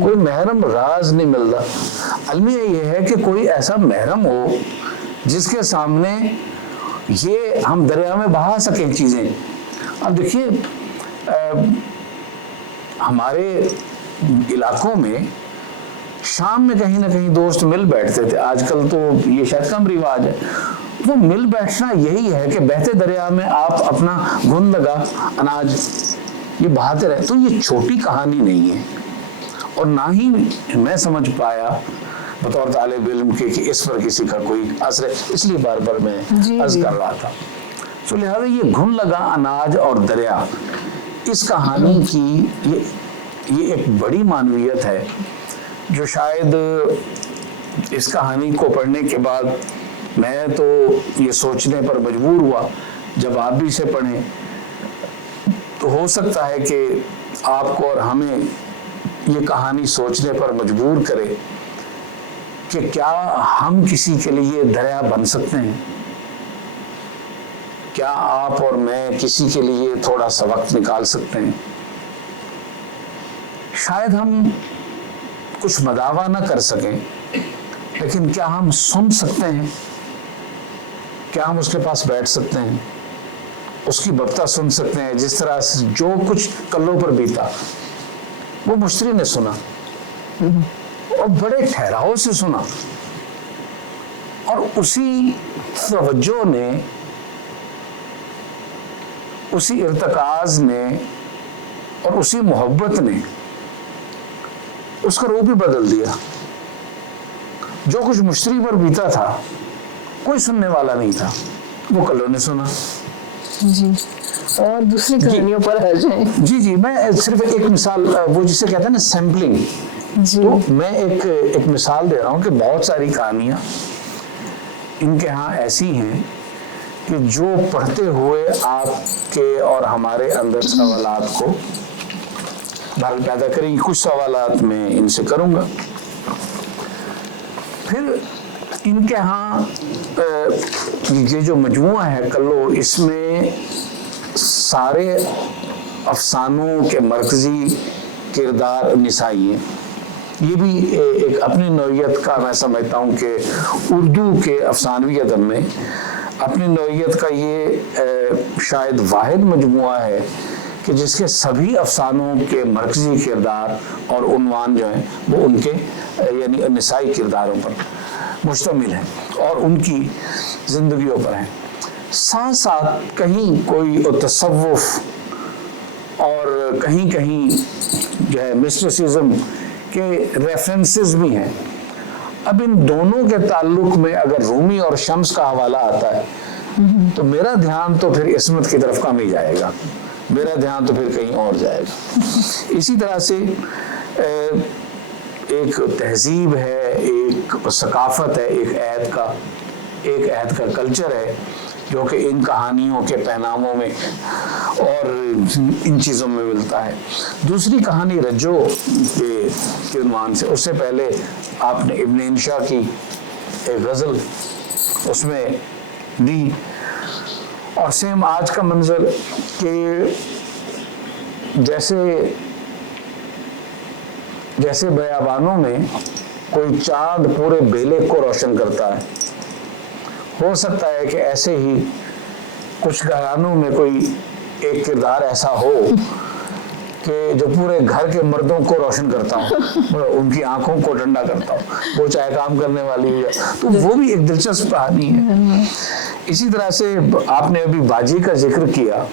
کوئی محرم راز نہیں ملتا۔ المیہ یہ ہے کہ کوئی ایسا محرم ہو جس کے سامنے یہ ہم دریا میں بہا سکیں چیزیں۔ اب دیکھیے، ہمارے علاقوں میں شام میں کہیں نہ کہیں دوست مل بیٹھتے تھے. آج کل تو یہ شاید کم رواج ہے. وہ مل بیٹھنا یہی ہے کہ بہتے دریا میں آپ اپنا گھن لگا اناج یہ بہاتے رہے. تو یہ چھوٹی کہانی نہیں ہے, اور نہ ہی میں سمجھ پایا بطور طالب علم کے کہ اس پر کسی کا کوئی اثر ہے, اس لیے بار بار میں عرض کر رہا تھا. تو لہذا یہ گھن لگا اناج اور دریا, اس کہانی کی یہ ایک بڑی معنویت ہے جو شاید اس کہانی کو پڑھنے کے بعد میں تو یہ سوچنے پر مجبور ہوا, جب آپ بھی اسے پڑھیں تو ہو سکتا ہے کہ آپ کو اور ہمیں یہ کہانی سوچنے پر مجبور کرے کہ کیا ہم کسی کے لیے دریا بن سکتے ہیں, کیا آپ اور میں کسی کے لیے تھوڑا سا وقت نکال سکتے ہیں. شاید ہم کچھ مداوا نہ کر سکیں, لیکن کیا ہم سن سکتے ہیں, کیا ہم اس کے پاس بیٹھ سکتے ہیں, اس کی ببتا سن سکتے ہیں. جس طرح جو کچھ کلوں پر بیتا وہ مشتری نے سنا اور بڑے ٹھہراؤ سے سنا, اور اسی توجہ نے, اسی ارتکاز نے اور اسی محبت نے اس کا روح بھی بدل دیا. جو کچھ مشتری پر بیتا تھا کوئی سننے والا نہیں تھا, وہ کلوں نے سنا. جی, اور دوسری کہانیوں پر آ جائیں. جی میں صرف ایک مثال, وہ جسے کہتے ہیں نا سیمپلنگ, تو میں ایک مثال دے رہا ہوں کہ بہت ساری کہانیاں ان کے ہاں ایسی ہیں کہ جو پڑھتے ہوئے آپ کے اور ہمارے اندر سوالات کو بھر پیدا کریں گی. کچھ سوالات میں ان سے کروں گا. پھر ان کے ہاں یہ جو مجموعہ ہے کلو, اس میں سارے افسانوں کے مرکزی کردار نسائی ہیں. یہ بھی ایک اپنی نوعیت کا, میں سمجھتا ہوں کہ اردو کے افسانوی ادب میں اپنی نوعیت کا یہ شاید واحد مجموعہ ہے کہ جس کے سبھی افسانوں کے مرکزی کردار اور عنوان جو ہیں وہ ان کے یعنی نسائی کرداروں پر مشتمل ہیں اور ان کی زندگیوں پر ہیں. ساتھ ساتھ کہیں کوئی تصوف اور کہیں جو ہے مسٹیسزم کے ریفرنسز بھی ہیں. اب ان دونوں کے تعلق میں اگر رومی اور شمس کا حوالہ آتا ہے تو میرا دھیان تو پھر عصمت کی طرف کم ہی جائے گا, میرا دھیان تو پھر کہیں اور جائے گا. اسی طرح سے ایک تہذیب ہے, ایک ثقافت ہے, ایک عہد کا کلچر ہے جو کہ ان کہانیوں کے پیغاموں میں اور ان چیزوں میں ملتا ہے. دوسری کہانی رجو کے عنوان سے, اس سے پہلے آپ نے ابن انشا کی ایک غزل اس میں دی, اور سیم آج کا منظر کہ جیسے بیابانوں میں کوئی چاند پورے بیلے کو روشن کرتا ہے, ہو سکتا ہے کہ ایسے ہی کچھ گھرانوں میں کوئی ایک کردار ایسا ہو کہ جو پورے گھر کے مردوں کو روشن کرتا ہوں, ان کی آنکھوں کو ٹھنڈا کرتا ہوں, وہ چاہے کام کرنے والی ہو جائے. تو وہ بھی ایک دلچسپ کہانی ہے. اسی طرح سے آپ نے ابھی باجی کا ذکر کیا,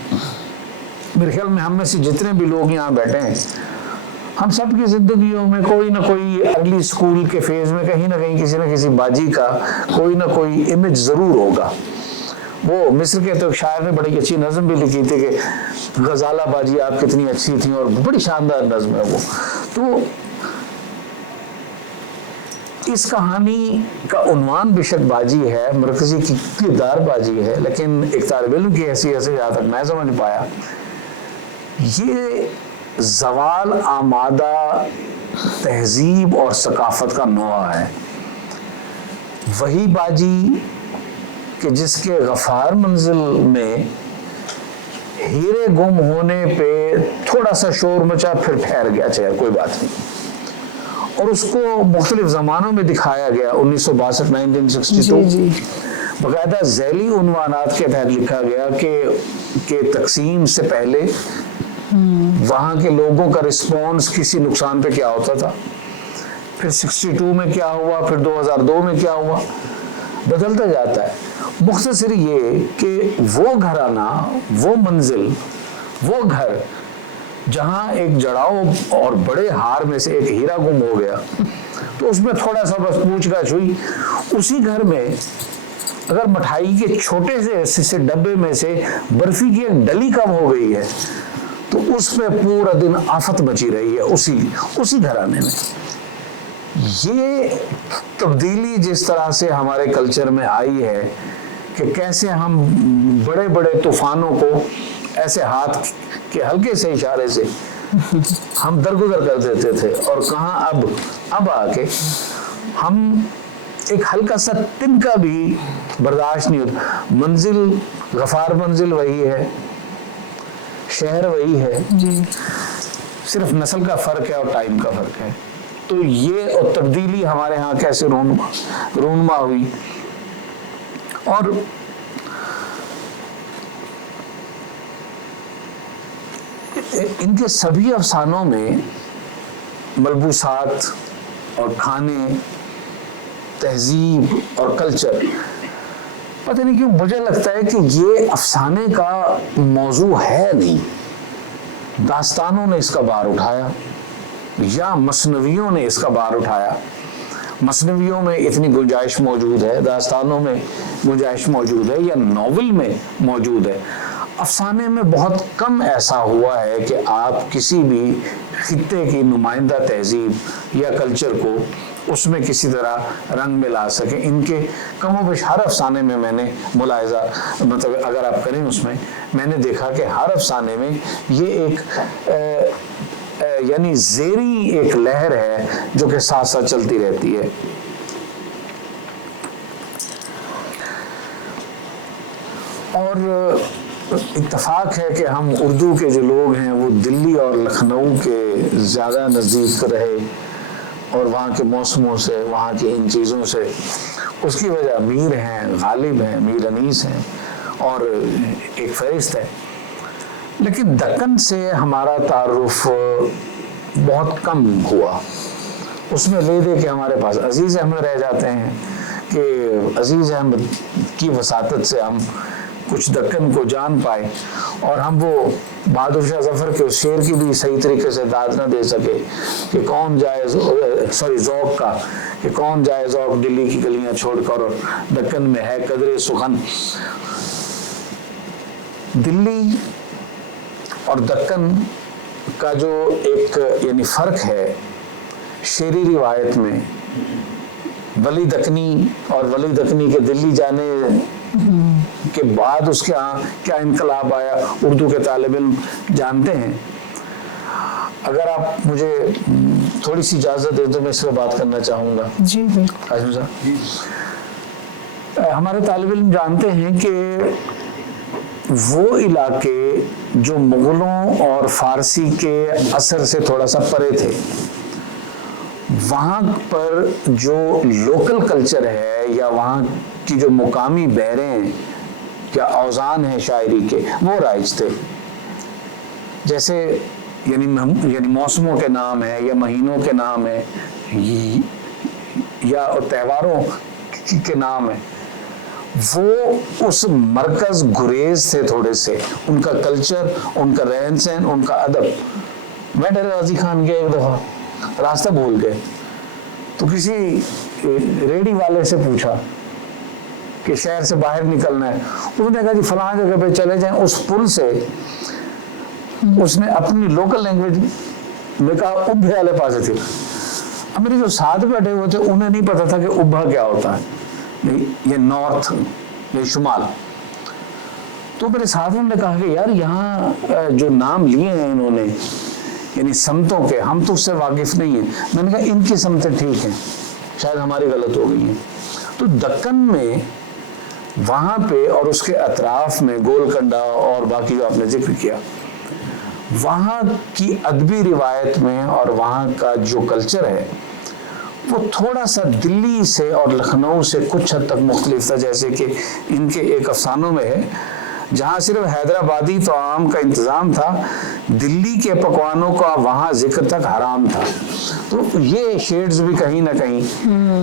میرے خیال میں ہم میں سے جتنے بھی لوگ یہاں بیٹھے ہیں ہم سب کی زندگیوں میں کوئی نہ کوئی ارلی اسکول کے فیز میں کہیں نہ کہیں کسی نہ کسی باجی کا کوئی نہ کوئی امیج ضرور ہوگا. وہ مصر کے تو شاعر نے بڑی اچھی نظم بھی لکھی تھی کہ غزالہ باجی آپ کتنی اچھی تھیں, اور بڑی شاندار نظم ہے وہ. تو اس کہانی کا عنوان بے شک باجی ہے, مرکزی کردار باجی ہے, لیکن ایک طالب علم کی حیثیت سے جہاں تک میں سمجھ پایا یہ زوال آمادہ تہذیب اور ثقافت کا نوع ہے. وہی باجی کہ جس کے غفار منزل میں ہیرے گم ہونے پہ تھوڑا سا شور مچا, پھر ٹھہر گیا, چاہے کوئی بات نہیں, اور اس کو مختلف زمانوں میں دکھایا گیا. 1962 1962 باقاعدہ ذیلی عنوانات کے تحت لکھا گیا کہ تقسیم سے پہلے वहाँ के लोगों का रिस्पॉन्स किसी नुकसान पे क्या होता था, फिर 62 में क्या हुआ, फिर 2002 में क्या हुआ, बदलता जाता है। मुख्तसर ये कि वो घराना, वो मंजिल, वो घर जहाँ एक जड़ाव और बड़े हार में से एक हीरा गुम हो गया, तो उसमें थोड़ा सा बस पूछताछ हुई। उसी घर में अगर मिठाई के छोटे से डब्बे में से बर्फी की एक डली कम हो गई है, तो उसमें पूरा दिन आफत मची रही है उसी घराने में। ये तब्दीली जिस तरह से हमारे कल्चर में आई है कि कैसे हम बड़े बड़े तूफानों को ऐसे हाथ के हल्के से इशारे से हम दरगुजर कर देते थे, और कहाँ अब आके हम एक हल्का सा तिनका भी बर्दाश्त नहीं होता। मंजिल, गफार मंजिल वही है, शहर वही है जी, सिर्फ नस्ल का फर्क है और टाइम का फर्क है। तो ये और तब्दीली हमारे यहाँ कैसे रूनुमा हुई। और इनके सभी अफसानों में मलबूसात और खाने, तहजीब और कल्चर, पता नहीं क्यों मुझे लगता है कि ये अफसाने का मौजू है नहीं। दास्तानों ने इसका बार उठाया या मसनवियों ने इसका बार उठाया। मसनवियों में इतनी गुंजाइश मौजूद है, दास्तानों में गुंजाइश मौजूद है, या नॉवल में मौजूद है। अफसाने में बहुत कम ऐसा हुआ है कि आप किसी भी खित्ते की नुमाइंदा तहजीब या कल्चर को उसमें किसी तरह रंग में ला सके। इनके कमोबेश हर अफसाने में मैंने मुलाहिजा, मतलब अगर आप करें उसमें, मैंने देखा कि हर अफसाने में ये एक यानी ज़ेरी एक लहर है जो कि साथ साथ चलती रहती है। और इत्तफाक है कि हम उर्दू के जो लोग हैं वो दिल्ली और लखनऊ के ज़्यादा नज़दीक रहे, और वहाँ के मौसमों से, वहाँ की इन चीज़ों से, उसकी वजह मीर हैं, गालिब हैं, मीर अनीस हैं और एक फहरिस्त है। लेकिन दक्कन से हमारा तारुफ बहुत कम हुआ। उसमें ले दे के हमारे पास अजीज़ अहमद रह जाते हैं कि अजीज़ अहमद की वसातत से हम कुछ दक्कन को जान पाए, और हम वो बहादुर शाह जफर के उस शेर की भी सही तरीके से दाद न दे सके कि कौन जाए ज़ौक़ का, कि कौन जाए ज़ौक़ दिल्ली की गलियां छोड़कर और दक्कन में है कदरे सुखन। दिल्ली और दक्कन का जो एक यानी फ़र्क है शेरी रिवायत में, वली दक्कनी और वली दक्कनी के दिल्ली जाने के बाद उसके यहाँ क्या इनकलाब आया, उर्दू के तालिब इल्म जानते हैं। अगर आप मुझे थोड़ी सी इजाज़त दें तो मैं इस पर बात करना चाहूँगा। जी बिल्कुल। आज़म साहब, हमारे तालिब इल्म जानते हैं कि वो इलाके जो मुग़लों और फ़ारसी के असर से थोड़ा सा परे थे, वहाँ पर जो लोकल कल्चर है या वहाँ की जो मुकामी बहरें या औज़ान हैं शायरी के, वो राइज थे। जैसे यानी मौसमों के नाम है या महीनों के नाम है या त्योहारों के नाम है, वो उस मरकज गुरेज थे थोड़े से, उनका कल्चर, उनका रहन सहन, उनका अदब। मैं डेरे गाजी खान गया एक दफ़ा, रास्ता भूल गए, तो किसी रेडी वाले से पूछा कि शहर से बाहर निकलना है। उसने कहा जी फलां जगह पे चले जाएं, उस पुल से। उसने अपनी लोकल लैंग्वेज में कहा उब्बे वाले पास थे। अब मेरे जो साथ बैठे हुए थे उन्हें नहीं पता था कि उब्बा क्या होता है, ये नॉर्थ, ये शुमाल। तो मेरे साथियों ने कहा कि यार यहाँ जो नाम लिए हैं इन्होंने यानी समतों के, हम तो उससे वाकिफ नहीं हैं। मैंने कहा इनकी समतें ठीक हैं, शायद हमारी गलत हो गई हैं। तो दक्कन में वहाँ पे और उसके अतराफ में गोलकंडा और बाकी जो आपने जिक्र किया, वहाँ की अदबी रिवायत में और वहाँ का जो कल्चर है वो थोड़ा सा दिल्ली से और लखनऊ से कुछ हद तक मुख्तलिफ था। जैसे कि इनके एक अफसानों में है, जहाँ सिर्फ हैदराबादी तआम का इंतज़ाम था, दिल्ली के पकवानों का वहाँ जिक्र तक हराम था। तो ये शेड्स भी कहीं ना कहीं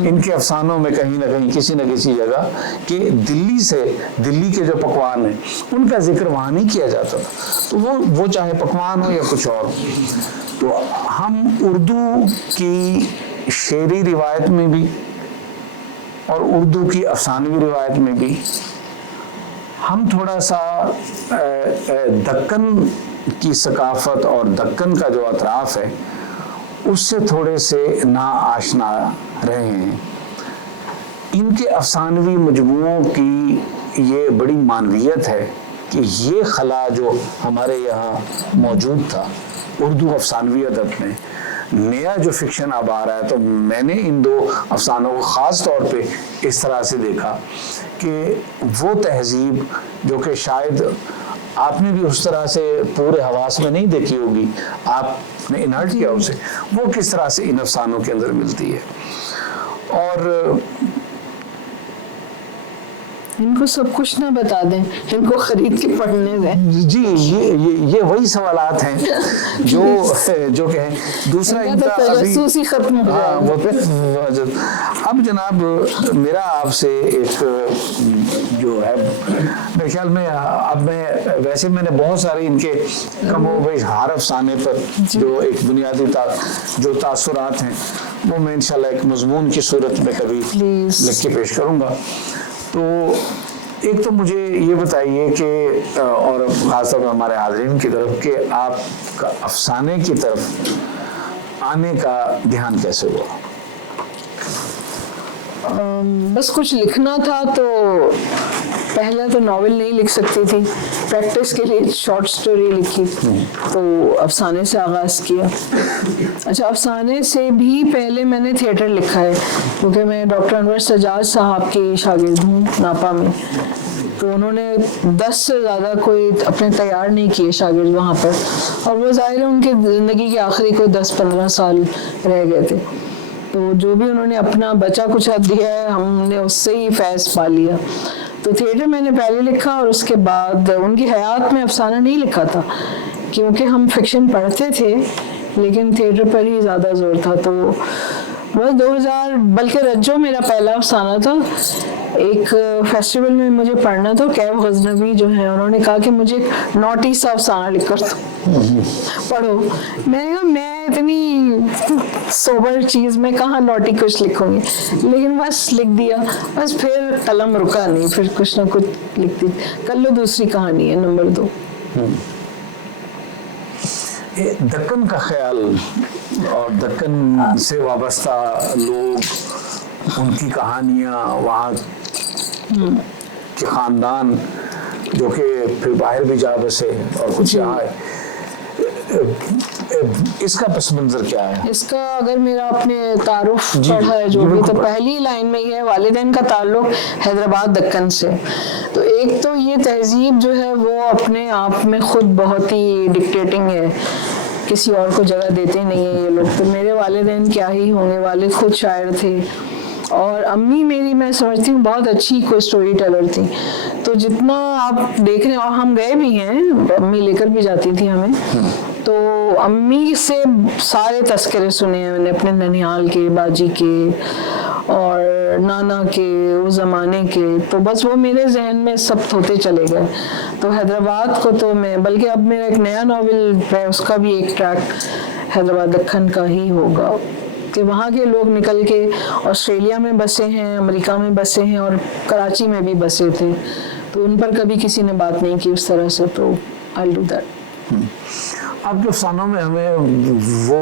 इनके अफसानों में कहीं ना कहीं किसी न किसी जगह कि दिल्ली के जो पकवान हैं उनका जिक्र वहाँ नहीं किया जाता था। तो वो चाहे पकवान हो या कुछ और हो। तो हम उर्दू की शेरी रिवायत में भी और उर्दू की अफसानवी रिवायत में भी हम थोड़ा सा दक्कन की सकाफत और दक्कन का जो अतराफ है उससे थोड़े से ना आशना रहे हैं। इनके अफसानवी मजमूओं की ये बड़ी मानवियत है कि ये खला जो हमारे यहाँ मौजूद था उर्दू अफसानवी अदब में, नया जो फिक्शन अब आ रहा है, तो मैंने इन दो अफसानों को ख़ास तौर पे इस तरह से देखा कि वो तहजीब जो कि शायद आपने भी उस तरह से पूरे हवास में नहीं देखी होगी, आपने इनहर्ट किया उसे, वो किस तरह से इन अफसानों के अंदर मिलती है। और इनको सब कुछ ना बता दें, इनको खरीद के पढ़ने दें। जी, ये वही सवालात हैं जो कहें। दूसरा इनका तजस्सुसी खत्म हो हाँ, वो अब जनाब मेरा आपसे एक जो है मेरे ख्याल में अब मैंने बहुत सारे इनके कमोबेश हर अफसाने पर जो एक बुनियादी जो तासुरात हैं वो मैं इंशाल्लाह एक मजमून की सूरत में कभी लिख के पेश करूँगा। तो एक तो मुझे ये बताइए कि और खासतौर पर हमारे हाज़रीन की तरफ कि आपका अफसाने की तरफ आने का ध्यान कैसे हुआ? बस कुछ लिखना था तो पहले तो नॉवेल नहीं लिख सकती थी, प्रैक्टिस के लिए शॉर्ट स्टोरी लिखी, तो अफसाने से आगाज़ किया। अच्छा, अफसाने से भी पहले मैंने थिएटर लिखा है क्योंकि मैं डॉक्टर अनवर सजाद साहब की शागिर्द हूँ नापा में, तो उन्होंने 10 से ज़्यादा कोई अपने तैयार नहीं किए शागिर्द वहाँ पर, और वो ज़ाहिर है उनकी ज़िंदगी के आखिरी कोई 10-15 साल रह गए थे, तो जो भी उन्होंने अपना बचा कुछ दिया है हमने उससे ही फैज़ पा लिया। तो थिएटर मैंने पहले लिखा और उसके बाद उनकी हयात में अफसाना नहीं लिखा था क्योंकि हम फिक्शन पढ़ते थे लेकिन थिएटर पर ही ज़्यादा जोर था। तो बस 2000 बल्कि रज्जो मेरा पहला अफसाना था, एक फेस्टिवल में मुझे पढ़ना था, कैफ गजनवी जो है उन्होंने कहा कि मुझे नोटी सा अफसाना लिख कर पढ़ो। मैंने कहा मैं इतनी सोबर चीज़ में कहाँ नोटी कुछ लिखूंगी, लेकिन बस लिख दिया, बस फिर कलम रुका नहीं, फिर कुछ ना कुछ लिखती। कर लो दूसरी कहानी है नंबर 2। दक्कन का ख्याल और दक्कन से वाबस्ता लोग, उनकी कहानियाँ, वहाँ के ख़ानदान जो कि फिर बाहर भी जा बसे और कुछ यहाँ है, इसका पस मंज़र क्या है? इसका अगर मेरा अपने तारुफ पढ़ा है जो भी, तो पहली लाइन में ही है वालिदैन का ताल्लुक हैदराबाद दक्कन से। तो एक तो ये तहजीब जो है वो अपने आप में खुद बहुत ही डिक्टेटिंग है, किसी और को जगह देते नहीं है ये लोग। तो मेरे वालिदैन क्या ही होंगे, वालिद खुद शायर थे और अम्मी मेरी मैं समझती हूँ बहुत अच्छी कोई स्टोरी टेलर थी। तो जितना आप देख रहे हैं, और हम गए भी हैं, अम्मी लेकर भी जाती थी हमें, तो अम्मी से सारे तस्करे सुने हैं मैंने, अपने ननिहाल के, बाजी के और नाना के, उस ज़माने के। तो बस वो मेरे जहन में सब होते चले गए। तो हैदराबाद को तो मैं, बल्कि अब मेरा एक नया नॉवेल है उसका भी एक ट्रैक हैदराबाद दक्कन का ही होगा कि वहाँ के लोग निकल के ऑस्ट्रेलिया में बसे हैं, अमेरिका में बसे हैं और कराची में भी बसे थे, तो उन पर कभी किसी ने बात नहीं की उस तरह से। तो आई विल डू दैट। आपके अफसानों में हमें वो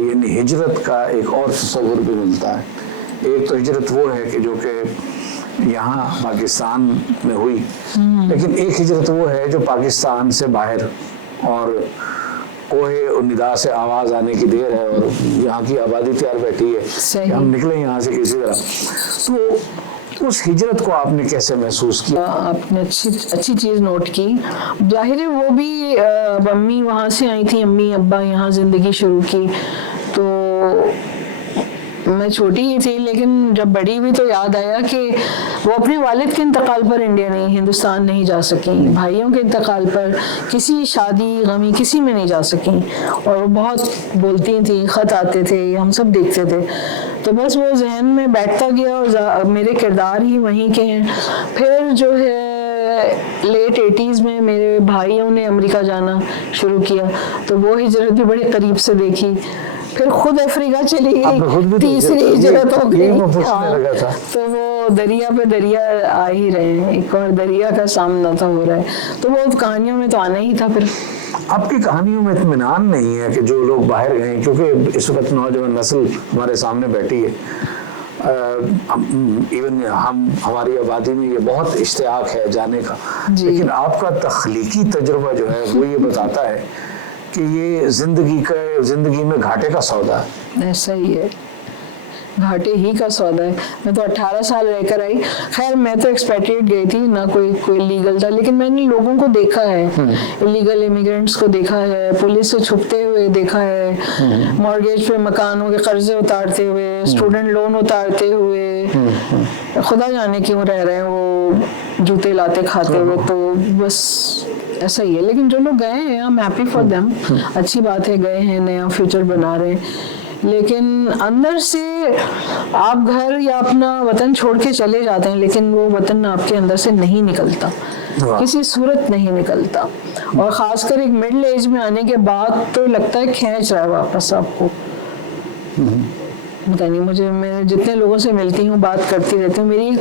यानी हिजरत का एक और तस्वुर भी मिलता है। एक तो हिजरत वो है कि जो कि यहाँ पाकिस्तान में हुई, लेकिन एक हिजरत वो है जो पाकिस्तान से बाहर और कोहे और निदा से आवाज़ आने की देर है और यहाँ की आबादी तैयार बैठी है कि हम निकले यहाँ से किसी तरह। तो उस हिजरत को आपने कैसे महसूस किया? आपने अच्छी चीज़ नोट की। जाहिर है वो भी अम्मी वहाँ से आई थी, अम्मी अब्बा यहाँ ज़िंदगी शुरू की, तो मैं छोटी ही थी, लेकिन जब बड़ी हुई तो याद आया कि वो अपने वालिद के इंतकाल पर इंडिया नहीं, हिंदुस्तान नहीं जा सकी, भाइयों के इंतकाल पर किसी शादी गमी किसी में नहीं जा सकी, और वो बहुत बोलती थी, ख़त आते थे, हम सब देखते थे, तो बस वो जहन में बैठता गया और मेरे किरदार ही वहीं के हैं। फिर जो है लेट 80s में मेरे भाइयों ने अमेरिका जाना शुरू किया, तो वो हिजरत भी बड़े करीब से देखी। फिर खुद अफ्रीका चली गई, तीसरी हिजरत हो गई। तो वो दरिया पे दरिया आ ही रहे हैं, एक और दरिया का सामना था हो रहा है, तो वो कहानियों में तो आना ही था। फिर आपकी कहानियों में इत्मीनान नहीं है कि जो लोग बाहर गए, क्योंकि इस वक्त नौजवान नस्ल हमारे सामने बैठी है, इवन हमारी आबादी में ये बहुत इश्तियाक है जाने का, लेकिन आपका तख्लीकी तजुर्बा जो है वो ये बताता है कि ये जिंदगी में घाटे का सौदा है। ऐसा ही है, घाटे ही का सौदा है। मैं तो 18 साल रहकर आई, खैर मैं तो एक्सपेट्रिएट गई थी ना, कोई लीगल था, लेकिन मैंने लोगों को देखा है, इलीगल इमिग्रेंट्स को देखा है, पुलिस से छुपते हुए देखा है, मॉर्गेज पे मकानों के कर्जे उतारते हुए, स्टूडेंट लोन उतारते हुए, खुदा जाने क्यों रह रहे हैं वो जूते लाते खाते हुए। तो बस ऐसा ही है, लेकिन जो लोग गए हैं I am happy for them, अच्छी बात है, गए हैं, नया फ्यूचर बना रहे हैं, लेकिन अंदर से आप घर या अपना वतन छोड़ के चले जाते हैं, लेकिन वो वतन आपके अंदर से नहीं निकलता, किसी सूरत नहीं निकलता, और खासकर एक मिडिल एज में आने के बाद तो लगता है खींच रहा है वापस आपको। पता नहीं, मैं जितने लोगों से मिलती हूँ, बात करती रहती हूँ, मेरी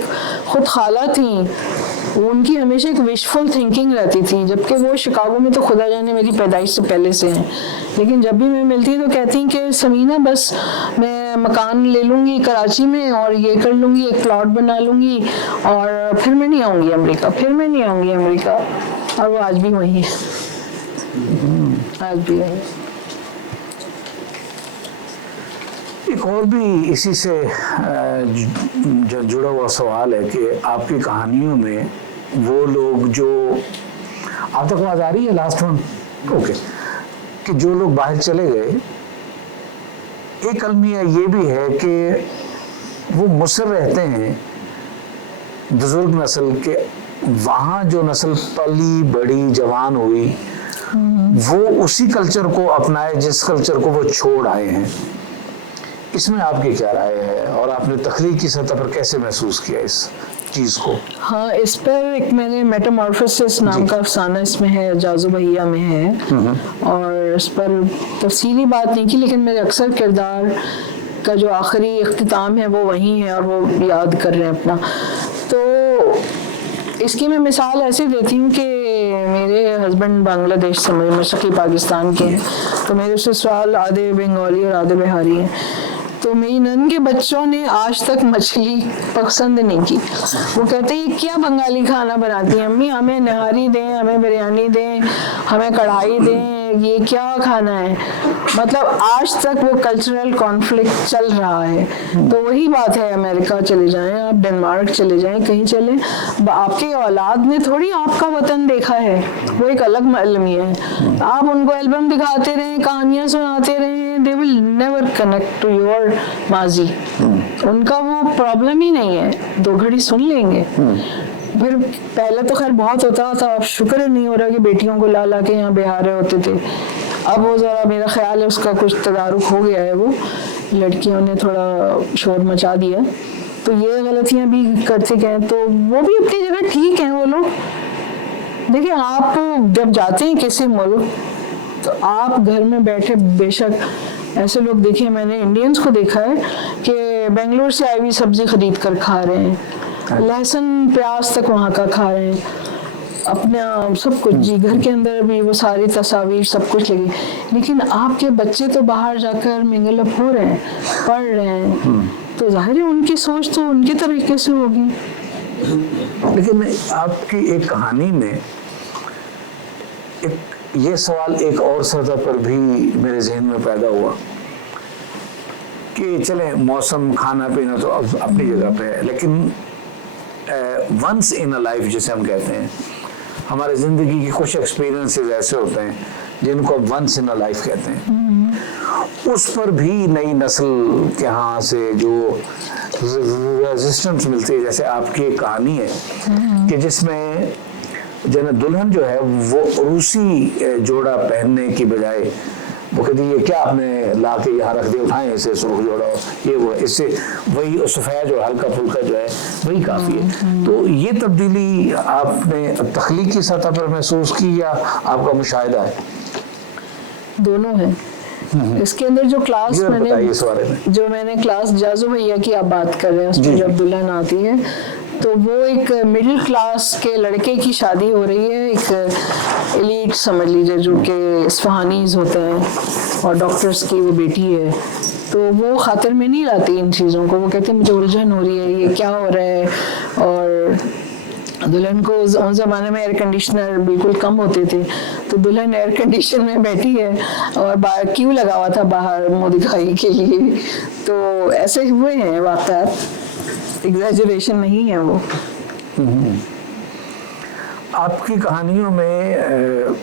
खुद खाला थी, उनकी हमेशा एक विशफुल थिंकिंग रहती थी, जबकि वो शिकागो में तो खुदा जाने मेरी पैदाइश से पहले से हैं, लेकिन जब भी मैं मिलती हूँ तो कहती हैं कि समीना बस मैं मकान ले लूँगी कराची में और ये कर लूँगी, एक प्लॉट बना लूँगी और फिर मैं नहीं आऊँगी अमेरिका, और वो आज भी वही है, आज भी वही। एक और भी इसी से जुड़ा हुआ सवाल है कि आपकी कहानियों में वो लोग जो, आप तक आवाज आ रही है लास्ट वन, ओके, कि जो लोग बाहर चले गए, एक अलमिया ये भी है कि वो मुसर रहते हैं बुजुर्ग नस्ल के, वहाँ जो नस्ल पली बड़ी जवान हुई वो उसी कल्चर को अपनाए जिस कल्चर को वो छोड़ आए हैं। इसमें आपकी क्या राय है और आपने तख्लीकी सतह पर कैसे महसूस किया इस चीज को? हाँ, इस पर एक मैंने मेटामॉर्फोसिस नाम का अफसाना इसमें है, जाजू भैया में है, और इस पर तफसीली बात नहीं की, लेकिन मेरे अक्सर किरदार का जो आखिरी इख्तिताम है वो वही है और वो याद कर रहे हैं अपना। तो इसकी मैं मिसाल ऐसे देती हूँ कि मेरे हस्बैंड बांग्लादेश से, मशरक़ी पाकिस्तान के हैं, तो मेरे ससुराल आधे बंगाली और आधे बिहारी हैं, तो मेरी नन के बच्चों ने आज तक मछली पसंद नहीं की। वो कहते हैं क्या बंगाली खाना बनाती हैं अम्मी, हमें नहारी दें, हमें बिरयानी दें, हमें कढ़ाई दें, ये क्या खाना है। मतलब आज तक वो कल्चरल कॉन्फ्लिक्ट चल रहा है। तो वही बात है, अमेरिका चले जाएं आप, डेनमार्क चले जाएं, कहीं चले, आपके औलाद ने थोड़ी आपका वतन देखा है, वो एक अलग अलमिया है। आप उनको एल्बम दिखाते रहें, कहानियां सुनाते रहें, they will never connect to your माजी। उनका वो प्रॉब्लम ही नहीं है, 2 घड़ी सुन लेंगे। फिर पहले तो खैर बहुत होता था, अब शुक्र नहीं हो रहा कि बेटियों को ला ला के यहाँ बिहार रहे होते थे। अब वो ज़रा मेरा ख्याल है उसका कुछ तदारुक हो गया है, वो लड़कियों ने थोड़ा शोर मचा दिया, तो ये गलतियाँ भी करते गए, तो वो भी अपनी जगह ठीक हैं वो लोग। देखिए, आप जब जाते हैं किसी मुल्क तो आप घर में बैठे, बेशक ऐसे लोग देखिए, मैंने इंडियंस को देखा है कि बेंगलोर से आई हुई सब्जी खरीद कर खा रहे हैं, लहसुन प्याज तक वहाँ का खा रहे हैं, अपना सब कुछ, जी घर के अंदर भी वो सारी तस्वीर सब कुछ लगी। लेकिन आपके बच्चे तो बाहर जाकर मिंगल अप हो रहे हैं, पढ़ रहे हैं, तो जाहिर है उनकी सोच तो उनके तरीके से होगी। लेकिन आपकी एक कहानी में एक ये सवाल एक और सतह पर भी मेरे जहन में पैदा हुआ कि चले मौसम खाना पीना तो अब अपनी जगह पे है, लेकिन वंस इन अ लाइफ जिसे हम कहते हैं, हमारे ज़िंदगी के कुछ एक्सपीरियंसेस ऐसे होते हैं जिनको वंस इन अ लाइफ कहते हैं। उस पर भी नई नस्ल के यहाँ से जो रेजिस्टेंस मिलती है, जैसे आपकी एक कहानी है कि जिसमें दुल्हन जो है वो रूसी जोड़ा पहनने की बजाय वो कहती है क्या आपने ला के यहाँ रख दिया, उठाएं इसे, सुर्ख जोड़ा ये वो, इससे वही सफ़ेद जो हल्का फुल्का जो है वही काफ़ी है। तो ये तब्दीली आपने तख्लीकी सतह पर महसूस की या आपका मुशाहिदा है? दोनों है। इसके अंदर जो क्लास मैंने क्लास जाजू भैया की आप बात कर रहे हैं, उसमें जब दुल्हन आती है तो वो एक मिडिल क्लास के लड़के की शादी हो रही है, एक एलीट समझ लीजिए जो कि इस्फहानीज होते हैं और डॉक्टर्स की वो बेटी है, तो वो खातिर में नहीं लाती इन चीज़ों को। वो कहते हैं मुझे उलझन हो रही है, ये क्या हो रहा है। और दुल्हन को उस ज़माने में एयर कंडीशनर बिल्कुल कम होते थे, तो दुल्हन एयर कंडीशन में बैठी है और बाहर क्यों लगा हुआ था बाहर मुँह दिखाई के लिए। तो ऐसे हुए हैं वाक़यात, एग्जैजरेशन नहीं है वो। आपकी कहानियों में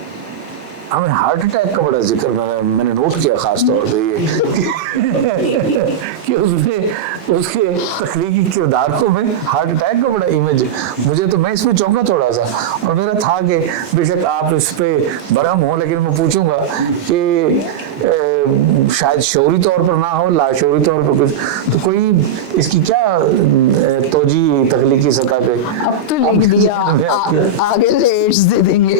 हमें हार्ट अटैक का बड़ा जिक्र मैंने नोट किया खास तौर पे ये कि उसमें उसके तख्लीकी किरदार को मैं हार्ट अटैक का बड़ा इमेज, मुझे तो मैं इसमें चौंका थोड़ा सा, और मेरा था कि बेशक आप इस पे बरहम हो, लेकिन मैं पूछूंगा कि शायद शौरी तौर पर ना हो, लाशौरी तौर पर कुछ, तो कोई इसकी क्या तोजी तख्लीकी सतह पे? अब तो लिख दिया, आगे से एड्स दे देंगे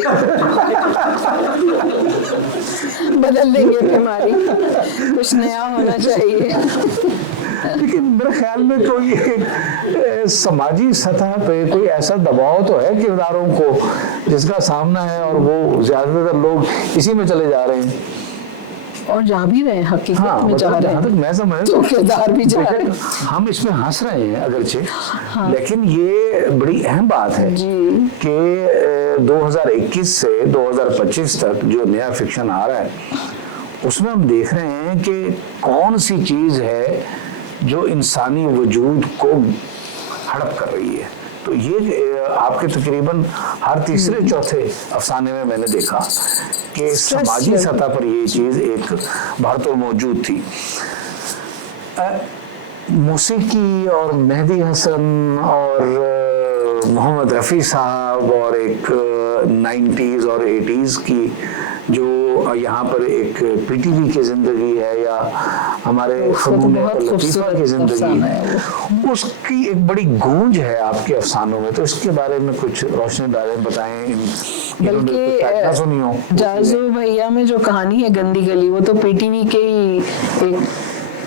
बदल देंगे बीमारी, कुछ नया होना चाहिए। लेकिन मेरे ख्याल में कोई समाजी सतह पे कोई ऐसा दबाव तो है किरदारों को जिसका सामना है, और वो ज्यादातर लोग इसी में चले जा रहे हैं और जा भी रहे हैं, हकीकत में जा रहे हैं। मैं समझ तो किरदार भी जा रहे हैं। हम इसमें हंस रहे हैं अगरचे, लेकिन ये बड़ी अहम बात है कि 2021 से 2025 तक जो नया फिक्शन आ रहा है उसमें हम देख रहे हैं कि कौन सी चीज है जो इंसानी वजूद को हड़प कर रही है। तो ये आपके तकरीबन हर तीसरे चौथे अफसाने में मैंने देखा कि समाजी सतह पर ये चीज एक भरतोड़ मौजूद थी। मौसीकी और मेहदी हसन और मोहम्मद रफ़ी साहब और एक 90s और 80s की जो यहाँ पर एक पीटीवी की जिंदगी है या हमारे फनून लतीफ़ा की जिंदगी है, उसकी एक बड़ी गूंज है आपके अफसानों में। तो इसके बारे में कुछ रोशनी डालें, बताएं। बल्कि जाजू भैया में जो कहानी है गंदी गली, वो तो पीटीवी के ही एक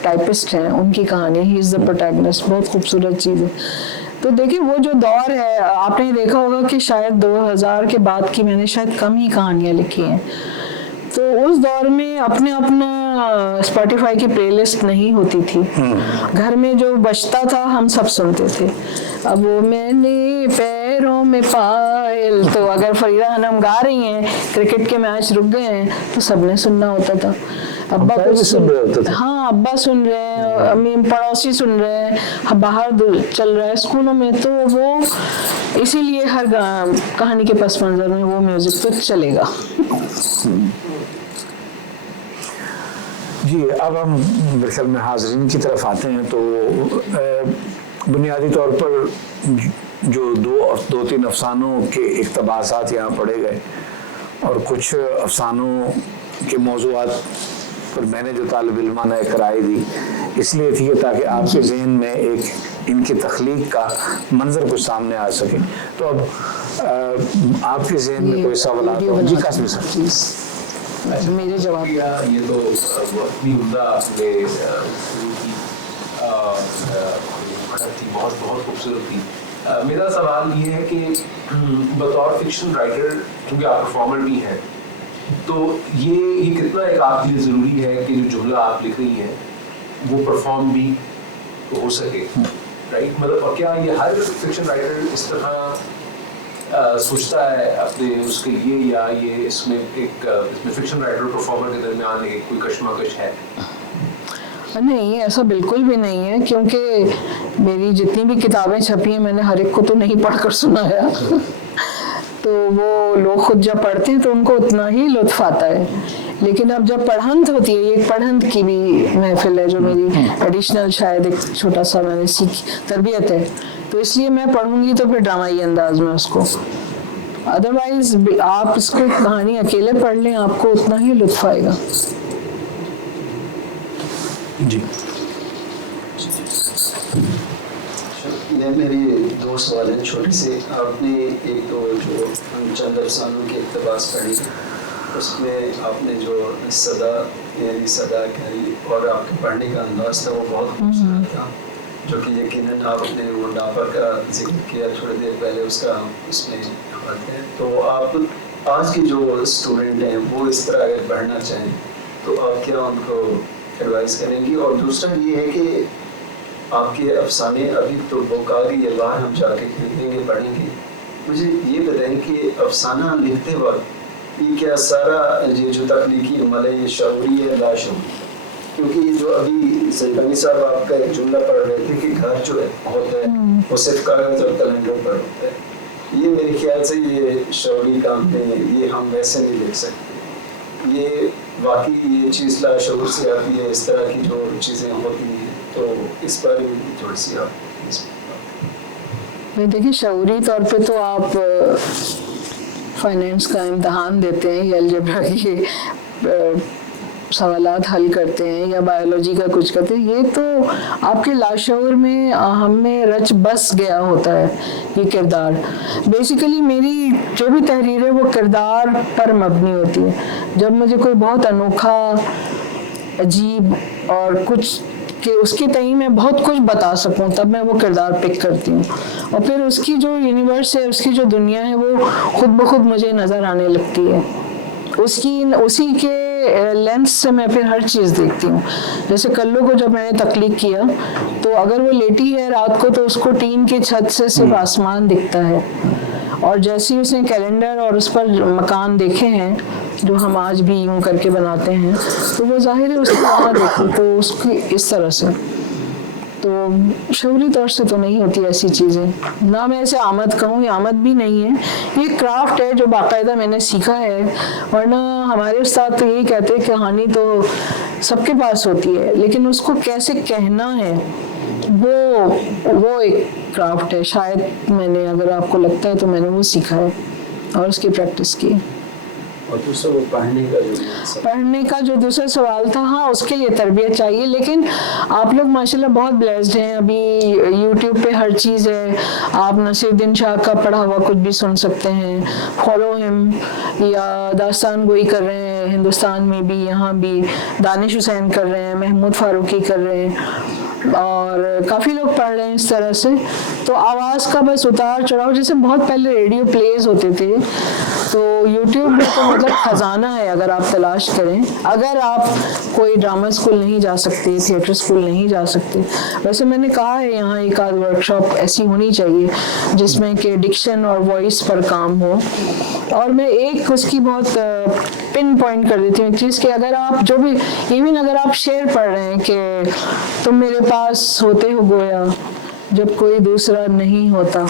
टाइपिस्ट हैं, उनकी कहानी, ही इज द प्रोटैगनिस्ट, बहुत खूबसूरत चीज़ है। तो देखिए वो जो दौर है, आपने देखा होगा कि शायद 2000 के बाद की मैंने शायद कम ही कहानियाँ लिखी हैं। तो उस दौर में अपना स्पॉटिफाई की प्लेलिस्ट नहीं होती थी, घर में जो बजता था हम सब सुनते थे। अब वो मैंने पैरों में पायल, तो अगर फरीदा हनम गा रही हैं, क्रिकेट के मैच रुक गए हैं, तो सबने सुनना होता था। अब्बा कुछ सुन रहे होते थे, हाँ अब्बा सुन रहे हैं, अम्मी पड़ोसी सुन रहे हैं, बाहर चल रहा है स्कूलों में, तो वो इसीलिए हर कहानी के पस मंजर में वो म्यूजिक तो चलेगा। जी, अब हम मेरे ख्याल में हाज़रीन की तरफ आते हैं। तो बुनियादी तौर पर जो दो तीन अफसानों के इक़्तिबासात यहाँ पढ़े गए और कुछ अफसानों के मौज़ूआत पर मैंने जो तालिब इल्माना एक राय दी इसलिए थी ताकि आपके ज़हन में एक इनकी तख्लीक का मंजर कुछ सामने आ सके। तो अब आपके ज़हन में कोई सवाल आता हो? जी कासमी साहब, मेरे जवाब ये तो अपनी उम्दा आपने थी, बहुत बहुत खूबसूरत थी। मेरा सवाल ये है कि बतौर फिक्शन राइटर, क्योंकि आप परफॉर्मर भी हैं, तो ये कितना एक आपके लिए ज़रूरी है कि जो जुमला आप लिख रही हैं वो परफॉर्म भी हो सके, राइट? मतलब और क्या ये हर फिक्शन राइटर इस तरह सोचता है अपने उसके लिए, या ये इसमें फिक्शन राइटर और परफॉर्मर के दरमियान एक कोई कशमकश है? नहीं, ऐसा बिल्कुल भी नहीं है, क्योंकि मेरी जितनी भी किताबें छपी हैं मैंने हर एक को तो नहीं पढ़कर सुनाया तो वो लोग खुद जब पढ़ते हैं तो उनको उतना ही लुत्फ आता है। لیکن اب جب پڑھنت ہوتی ہے، یہ پڑھنت کی بھی محفل ہے جو میری ایڈیشنل شاید ایک چھوٹا سا میں نے تربیت ہے، تو اس لیے میں پڑھوں گی تو پھر ڈرامائی انداز میں اس کو. ادروائز آپ اس کو کہانی اکیلے پڑھ لیں، آپ کو اتنا ہی لطف آئے گا. جی میری 2 سوال ہیں چھوٹی سے. آپ نے ایک تو جو چند افسانوں کے اقتباس پڑھی، اس میں آپ نے جو صدا کہی اور آپ کے پڑھنے کا انداز تھا وہ بہت خوبصورت تھا، جو کہ یقیناً آپ نے وہ ڈاپر کا ذکر کیا تھوڑی دیر پہلے، اس میں ہے. تو آپ آج کے جو اسٹوڈنٹ ہیں وہ اس طرح اگر پڑھنا چاہیں تو آپ کیا ان کو ایڈوائز کریں گی؟ اور دوسرا یہ ہے کہ آپ کے افسانے ابھی تو بک آ گئی ہے، باہر ہم جا کے خریدیں گے، پڑھیں گے. مجھے یہ بتائیں کہ افسانہ لکھتے وقت یہ کیا سارا یہ جو تخلیقی عمل ہے یہ شعوری ہے لا شعوری؟ کیونکہ یہ جو ابھی سیفانی صاحب آپ کا ایک جملہ پڑھ رہے تھے کہ گھر جو ہے ہوتا ہے وہ صرف کاغذ اور کیلنڈر پر ہوتا ہے، یہ میرے خیال سے یہ شعوری کام ہے، یہ ہم ویسے نہیں لکھ سکتے. یہ واقعی یہ چیز لا شعور سے آتی ہے، اس طرح کی جو چیزیں ہوتی ہیں، تو اس بارے میں بھی تھوڑی سی آپ دیکھیں شعوری طور پہ تو آپ فائنینس کا امتحان دیتے ہیں یا الجبرا کے سوالات حل کرتے ہیں یا بایولوجی کا کچھ کرتے ہیں، یہ تو آپ کے لاشعور میں ہم میں رچ بس گیا ہوتا ہے یہ کردار. بیسیکلی میری جو بھی تحریر ہے وہ کردار پر مبنی ہوتی ہے. جب مجھے کوئی بہت انوکھا عجیب اور کچھ کہ اس کے تئیں میں بہت کچھ بتا سکوں تب میں وہ کردار پک کرتی ہوں، اور پھر اس کی جو یونیورس ہے، اس کی جو دنیا ہے وہ خود بخود مجھے نظر آنے لگتی ہے. اسی کے لینس سے میں پھر ہر چیز دیکھتی ہوں. جیسے کلو کو جب میں نے تخلیق کیا تو اگر وہ لیٹی ہے رات کو تو اس کو ٹین کی چھت سے صرف آسمان دکھتا ہے، اور جیسے ہی اس نے کیلنڈر اور اس پر مکان دیکھے ہیں جو ہم آج بھی یوں کر کے بناتے ہیں تو وہ ظاہر ہے اس نے وہاں دیکھی، تو اس کی اس طرح سے تو شعوری طور سے تو نہیں ہوتی ایسی چیزیں. نہ میں اسے آمد کہوں، یہ آمد بھی نہیں ہے، یہ کرافٹ ہے جو باقاعدہ میں نے سیکھا ہے. ورنہ ہمارے استاد تو یہی کہتے ہیں کہانی تو سب کے پاس ہوتی ہے، لیکن اس کو کیسے کہنا ہے وہ ایک کرافٹ ہے. شاید میں نے، اگر آپ کو لگتا ہے تو میں نے وہ سیکھا ہے اور اس کی پریکٹس کی. اور دوسرا وہ پڑھنے کا جو دوسرا سوال تھا، ہاں اس کے لیے تربیت چاہیے. لیکن آپ لوگ ماشاءاللہ بہت بلیسڈ ہیں، ابھی یوٹیوب پہ ہر چیز ہے، آپ نصیر الدین شاہ کا پڑھا ہوا کچھ بھی سن سکتے ہیں، فالو ہم، یا داستان گوئی کر رہے ہیں ہندوستان میں بھی، یہاں بھی دانش حسین کر رہے ہیں، محمود فاروقی کر رہے ہیں، اور کافی لوگ پڑھ رہے ہیں اس طرح سے. تو آواز کا بس اتار چڑھاؤ، جیسے بہت پہلے ریڈیو پلیز ہوتے تھے، تو یوٹیوب میں تو مطلب خزانہ ہے اگر آپ تلاش کریں. اگر آپ کوئی ڈرامہ اسکول نہیں جا سکتے، تھیٹر اسکول نہیں جا سکتے، ویسے میں نے کہا ہے یہاں ایک آدھ ورک شاپ ایسی ہونی چاہیے جس میں کہ ڈکشن اور وائس پر کام ہو. اور میں ایک اس کی بہت پن پوائنٹ کر دیتی ہوں ایک چیز کہ اگر آپ جو بھی ایون اگر آپ شعر پڑھ رہے ہیں کہ تم میرے پاس ہوتے ہو گویا جب کوئی دوسرا نہیں ہوتا،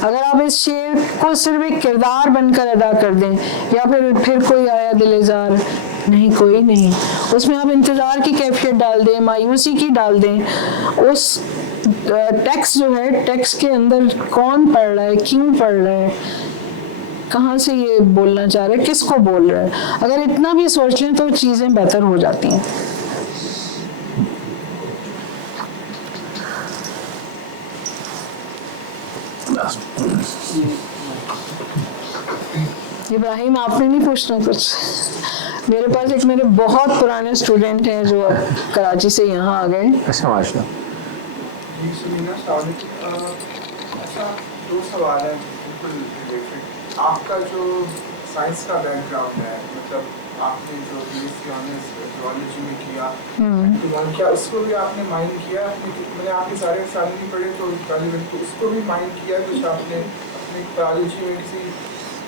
اگر آپ اس شعر کو صرف ایک کردار بن کر ادا کر دیں، یا پھر کوئی آیا دل زار نہیں کوئی نہیں، اس میں آپ انتظار کی کیفیت ڈال دیں، مایوسی کی ڈال دیں، اس ٹیکسٹ جو ہے ٹیکسٹ کے اندر کون پڑھ رہا ہے، کیوں پڑھ رہا ہے، کہاں سے یہ بولنا چاہ رہا ہے، کس کو بول رہا ہے، اگر اتنا بھی سوچ لیں تو چیزیں بہتر ہو جاتی ہیں. ابراہیم آپ نے نہیں پوچھنا کچھ؟ میرے پاس ایک میرے بہت پرانے اسٹوڈنٹ ہیں جو کراچی سے یہاں آ گئے. اچھا ماشاء اللہ. اچھا 2 سوال ہیں بالکل ریلیٹڈ. آپ کا جو سائنس کا بیک گراؤنڈ ہے، مطلب آپ نے جو B S C honours zoology میں کیا اس کو بھی آپ نے مائنڈ کیا؟ میں نے آپ کے سارے سال نہیں پڑھے تو اس کو بھی مائنڈ کیا کچھ آپ نے اپنے بایولوجی میں کسی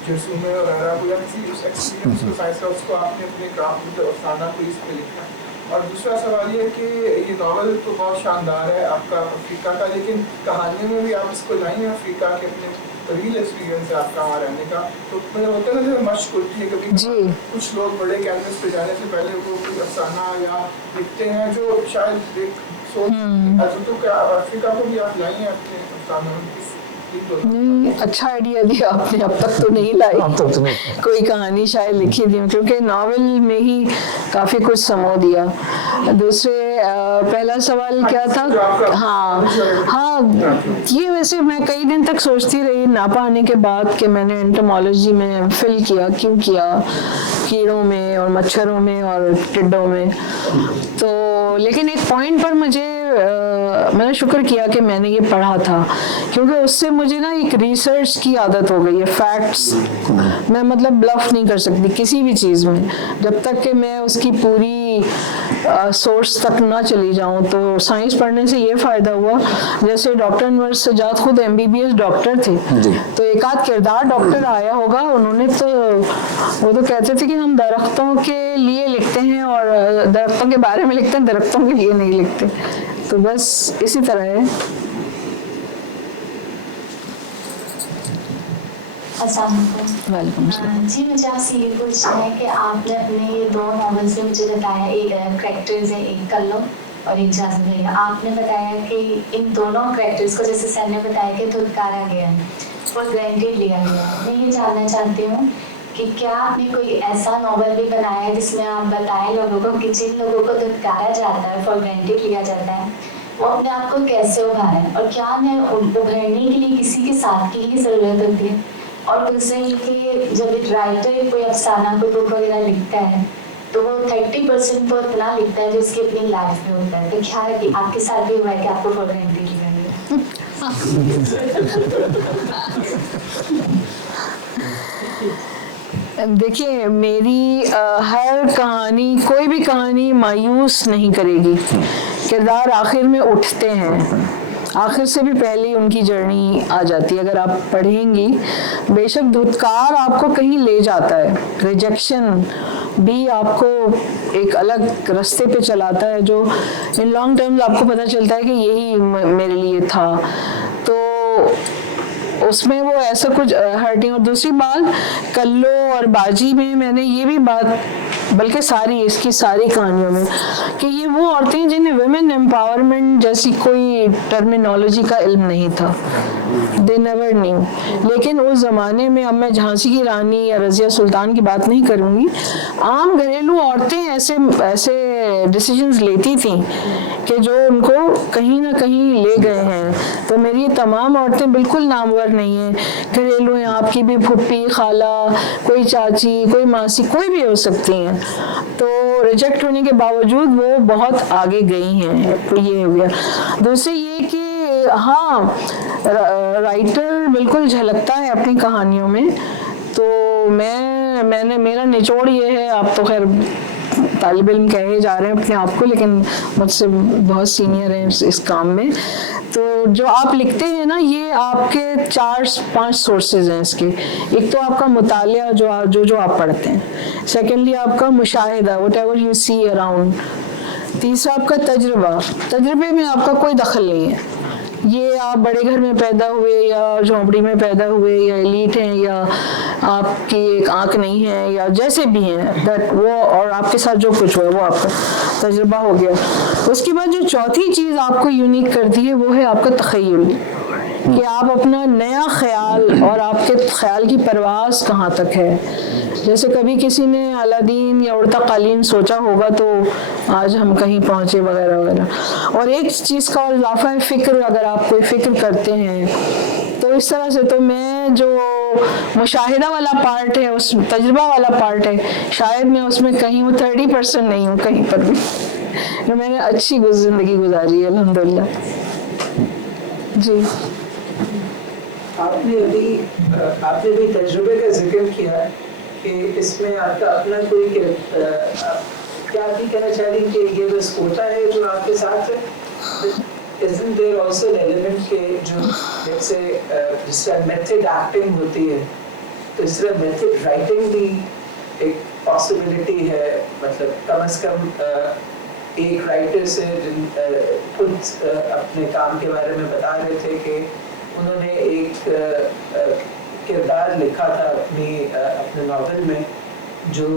جرثومے وغیرہ کو یا کسی اس ایکسپیرینس کو سائنس کا اس کو آپ نے اپنے کرافٹ افسانہ کو اس پہ لکھا ہے؟ اور دوسرا سوال یہ ہے کہ یہ ناول تو بہت شاندار ہے آپ کا افریقہ کا, لیکن کہانیوں میں بھی آپ اس کو لائیں ہیں افریقہ کے اپنے طویل ایکسپیرینس ہے آپ کا وہاں رہنے کا, تو مجھے ہوتا ہے نا جیسے مشق ہوتی ہے کبھی جی. کچھ لوگ بڑے کینوس پہ جانے سے پہلے وہ کوئی افسانہ یا لکھتے ہیں جو شاید ایک سوچ تو کیا افریقہ کو بھی آپ لائیں ہیں اپنے افسانوں میں. نہیں, اچھا آئیڈیا دیا آپ نے, اب تک تو نہیں لائی کوئی کہانی شاید لکھی دی, کیونکہ ناول میں ہی کافی کچھ سمو دیا. دوسرے پہلا سوال کیا تھا؟ ہاں یہ ویسے میں کئی دن تک سوچتی رہی ناپا آنے کے بعد کہ میں نے انٹمالوجی میں فل کیا, کیوں کیا, کیڑوں میں اور مچھروں میں اور ٹڈوں میں. تو لیکن ایک پوائنٹ پر میں نے شکر کیا کہ میں نے یہ پڑھا تھا, کیونکہ اس سے مجھے نا ایک ریسرچ کی عادت ہو گئی ہے. فیکٹس میں مطلب بلف نہیں کر سکتی کسی بھی چیز میں, جب تک کہ میں اس کی پوری سورس تک نہ چلی جاؤں. تو سائنس پڑھنے سے یہ فائدہ ہوا, جیسے ڈاکٹر انور سجاد خود MBBS ڈاکٹر تھے, تو ایک آدھ کردار ڈاکٹر آیا ہوگا, انہوں نے تو وہ تو کہتے تھے کہ ہم درختوں کے لیے لکھتے ہیں اور درختوں کے بارے میں لکھتے ہیں, درختوں کے لیے نہیں لکھتے. تو بس اسی طرح ہے. السلام علیکم. وعلیکم السلام. جی مجھے آپ سے یہ پوچھنا ہے کہ آپ نے اپنے یہ 2 ناولس میں مجھے بتایا, ایک کریکٹرز ہے, ایک کلو اور ایک جازم ہے. آپ نے بتایا کہ ان دونوں کریکٹرز کو جیسے سر نے بتایا کہ دھتکارا گیا ہے, فور گرانٹیڈ لیا گیا ہے. میں یہ جاننا چاہتی ہوں کہ کیا آپ نے کوئی ایسا ناول بھی بنایا ہے جس میں آپ بتائیں لوگوں کو کہ جن لوگوں کو دھتکارا جاتا ہے, فور گرانٹیڈ لیا جاتا ہے, وہ اپنے آپ کو کیسے ابھاریں, اور کیا انہیں ابھرنے کے لیے کسی کے ساتھ کی ہی ضرورت ہوتی ہے. اور دوسرے یہ کہ جب ایک رائٹر کوئی افسانہ کوئی بک وغیرہ لکھتا ہے تو وہ 30% تو اتنا لکھتا ہے جو اس کی اپنی لائف میں ہوتا ہے. تو کیا ہے کہ آپ کے ساتھ بھی ہوا ہے کہ آپ کو فور گرانٹیڈ لیا گیا؟ دیکھیے میری ہر کہانی, کوئی بھی کہانی مایوس نہیں کرے گی. کردار آخر میں اٹھتے ہیں, آخر سے بھی پہلے ان کی جرنی آ جاتی ہے. اگر آپ پڑھیں گی, بے شک دھتکار آپ کو کہیں لے جاتا ہے, ریجیکشن بھی آپ کو ایک الگ رستے پہ چلاتا ہے, جو ان لانگ ٹرمز آپ کو پتہ چلتا ہے کہ یہی میرے لیے تھا. تو اس میں وہ ایسا کچھ ہرٹنگ. اور دوسری بات کلو اور باجی میں نے یہ بھی بات, بلکہ اس کی ساری کہانیوں میں, کہ یہ وہ عورتیں جنہیں ویمن امپاورمنٹ جیسی کوئی ٹرمینالوجی کا علم نہیں تھا, دے نیور نیو. لیکن اس زمانے میں, اب میں جھانسی کی رانی یا رضیہ سلطان کی بات نہیں کروں گی, عام گھریلو عورتیں ایسے ڈیسیجنز لیتی تھیں کہ جو ان کو کہیں نہ کہیں لے گئے ہیں. تو میری یہ تمام عورتیں بالکل نامور نہیں ہیں, گھریلو ہیں, آپ کی بھی پھپھی, خالہ, کوئی چاچی, کوئی ماسی, کوئی بھی ہو سکتی ہیں. تو ریجیکٹ ہونے کے باوجود وہ بہت آگے گئی ہیں. تو یہ ہو گیا. دوسرے یہ کہ ہاں رائٹر بالکل جھلکتا ہے اپنی کہانیوں میں. تو میرا نچوڑ یہ ہے, آپ تو خیر طالب علم کہے جا رہے ہیں اپنے آپ کو, لیکن مجھ سے بہت سینئر ہیں اس کام میں. تو جو آپ لکھتے ہیں نا, یہ آپ کے 4-5 سورسز ہیں اس کے. ایک تو آپ کا مطالعہ جو آپ پڑھتے ہیں, سیکنڈلی آپ کا مشاہدہ, what ever you C around, تیسرا آپ کا تجربے میں آپ کا کوئی دخل نہیں ہے. یہ آپ بڑے گھر میں پیدا ہوئے یا جھونپڑی میں پیدا ہوئے یا ایلیٹ ہیں یا آپ کی ایک آنکھ نہیں ہے یا جیسے بھی ہیں, وہ اور آپ کے ساتھ جو کچھ ہوا وہ آپ کا تجربہ ہو گیا. اس کے بعد جو چوتھی چیز آپ کو یونیک کرتی ہے وہ ہے آپ کا تخیل, کہ آپ اپنا نیا خیال اور آپ کے خیال کی پرواز کہاں تک ہے. جیسے کبھی کسی نے الادین یا اڑتا قالین سوچا ہوگا تو آج ہم کہیں پہنچے وغیرہ وغیرہ. اور ایک چیز کا اور اضافہ ہے فکر. اگر آپ کوئی فکر کرتے ہیں تو اس طرح سے, تو میں جو مشاہدہ والا پارٹ ہے, اس تجربہ والا پارٹ ہے, شاید میں اس میں کہیں وہ 30% نہیں ہوں کہیں پر بھی. میں نے اچھی زندگی گزاری ہے الحمدللہ. جی آپ نے ابھی تجربے کا ذکر کیا کہ اس میں آپ کا اپنا کوئی کیا آپ یہ کہنا چاہ رہی کہ یہ بس کوٹا ہے جو آپ کے ساتھ ہے؟ Isn't there also an element کہ جو جیسے جس طرح میتھڈ ایکٹنگ ہوتی ہے, تو اس طرح میتھڈ رائٹنگ بھی ایک پاسبلٹی ہے, مطلب کم از کم एक राइटर से खुद अपने काम के बारे में बता रहे थे कि उन्होंने एक किरदार लिखा था अपने नॉवेल में जो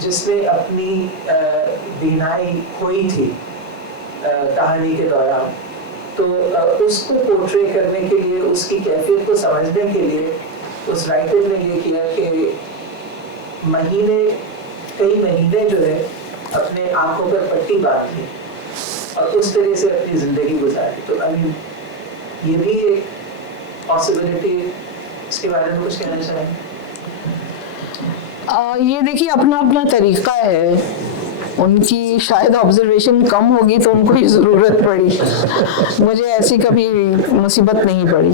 जिसने अपनी बीनाई खोई थी कहानी के दौरान, तो उसको पोर्ट्रे करने के लिए, उसकी कैफियत को समझने के लिए उस राइटर ने ये किया कि कई महीने जो है अपने आंखों पर पट्टी बांध ली और उस तरह से अपनी जिंदगी गुजारी। तो आई मीन ये भी एक पॉसिबिलिटी, इसके बारे में कुछ कहना चाहेंगे? ये देखिए अपना अपना तरीका है, उनकी शायद ऑब्जर्वेशन कम होगी तो उनको ही ज़रूरत पड़ी, मुझे ऐसी कभी मुसीबत नहीं पड़ी,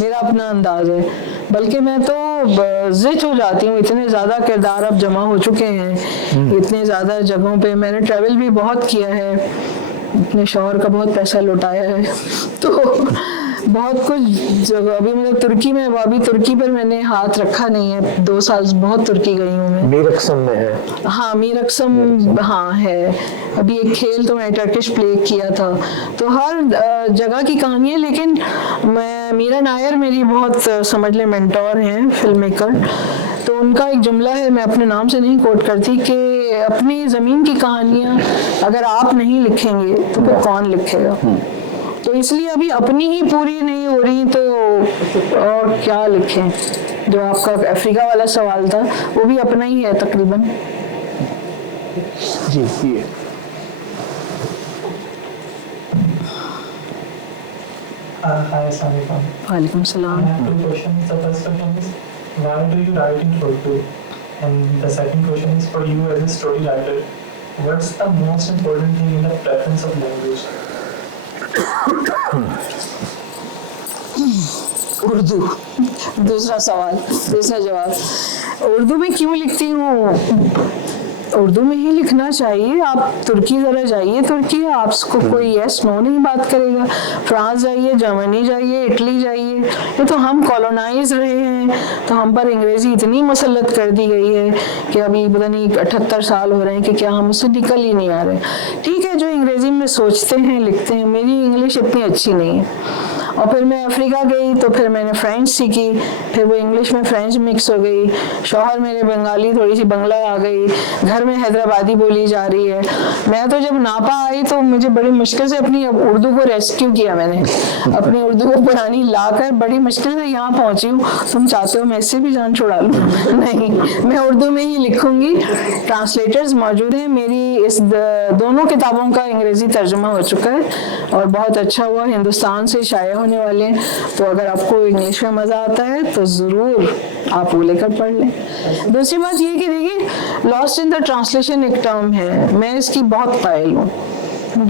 मेरा अपना अंदाज है। बल्कि मैं तो ज़िद हो जाती हूँ, इतने ज़्यादा किरदार अब जमा हो चुके हैं इतने ज़्यादा जगहों पे, मैंने ट्रैवल भी बहुत किया है, अपने शौहर का बहुत पैसा लुटाया है, तो बहुत कुछ जगह, अभी मतलब तुर्की में, अभी तुर्की पर मैंने हाथ रखा नहीं है, 2 साल बहुत तुर्की गई हूँ मैं। मीर अक्सम में है? हाँ, मीर अक्सम हाँ है। अभी एक खेल तो मैं टर्किश प्ले किया था, तो हर जगह की कहानी है। लेकिन मैं, मीरा नायर मेरी बहुत समझ ले मेंटोर हैं, फिल्म मेकर, तो उनका एक जुमला है, मैं अपने नाम से नहीं कोट करती, कि अपनी ज़मीन की कहानियाँ अगर आप नहीं लिखेंगे तो फिर कौन लिखेगा। तो इसलिए अभी अपनी ही पूरी नहीं हो रही तो और क्या लिखें। जो आपका अफ्रीका वाला सवाल था वो भी अपना ही है तकरीबन। जी ये वालेकुम सलाम। Why do you write in Urdu? And the second question is for you as a story writer. What's the most important thing in the preference of language? Urdu. दूसरा सवाल, दूसरा जवाब। उर्दू में क्यों लिखती हूँ? उर्दू में ही लिखना चाहिए। आप तुर्की ज़रा जाइए, तुर्की आपको कोई यस नो नहीं बात करेगा। फ्रांस जाइए, जर्मनी जाइए, इटली जाइए, ये तो हम कॉलोनाइज रहे हैं, तो हम पर अंग्रेज़ी इतनी मुसल्लत कर दी गई है कि अभी पता नहीं 78 साल हो रहे हैं कि क्या हम उससे निकल ही नहीं आ रहे। ठीक है, जो अंग्रेज़ी में सोचते हैं लिखते हैं, मेरी इंग्लिश इतनी अच्छी नहीं है। और फिर मैं अफ्रीका गई तो फिर मैंने फ्रेंच सीखी, फिर वो इंग्लिश में फ्रेंच मिक्स हो गई। शौहर मेरे बंगाली, थोड़ी सी बंगला आ गई, घर में हैदराबादी बोली जा रही है। मैं तो जब नापा आई तो मुझे बड़ी मुश्किल से अपनी उर्दू को रेस्क्यू किया मैंने, अपनी उर्दू को पुरानी लाकर बड़ी मुश्किल से यहाँ पहुँची हूँ। तुम चाहते हो मैं इससे भी जान छुड़ा लूँ? नहीं, मैं उर्दू में ही लिखूँगी। ट्रांसलेटर्स मौजूद हैं, मेरी इस दोनों किताबों का अंग्रेज़ी तर्जुमा हो चुका है और बहुत अच्छा हुआ, हिंदुस्तान से शाया होने वाले हैं। तो अगर आपको इंग्लिश में मज़ा आता है तो ज़रूर आप वो लेकर पढ़ लें। दूसरी बात ये कि देखिए, लॉस्ट इन द ट्रांसलेशन एक टर्म है, मैं इसकी बहुत कायल हूँ।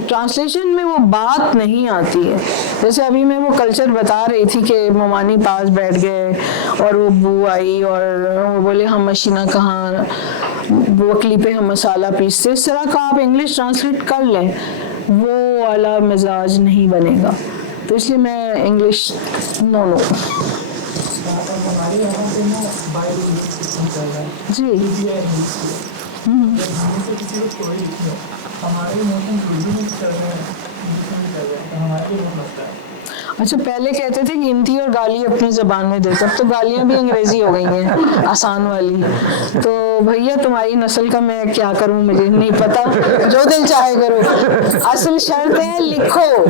ट्रांसलेशन में वो बात नहीं आती है। जैसे अभी मैं वो कल्चर बता रही थी कि ममानी पास बैठ गए और वो बू आई और वो बोले हम मशीना कहाँ, वकली पे हम मसाला पीसते, इस तरह का आप इंग्लिश ट्रांसलेट कर लें, वो वाला मिजाज नहीं बनेगा। तो इसलिए मैं इंग्लिश नो जी। अच्छा, पहले कहते थे गिनती और गाली अपनी ज़बान में देते, अब तो गालियाँ भी अंग्रेजी हो गई हैं, आसान वाली। तो भैया तुम्हारी नस्ल का मैं क्या करूँ, मुझे नहीं पता, जो दिल चाहे करो। असल शर्त है लिखो,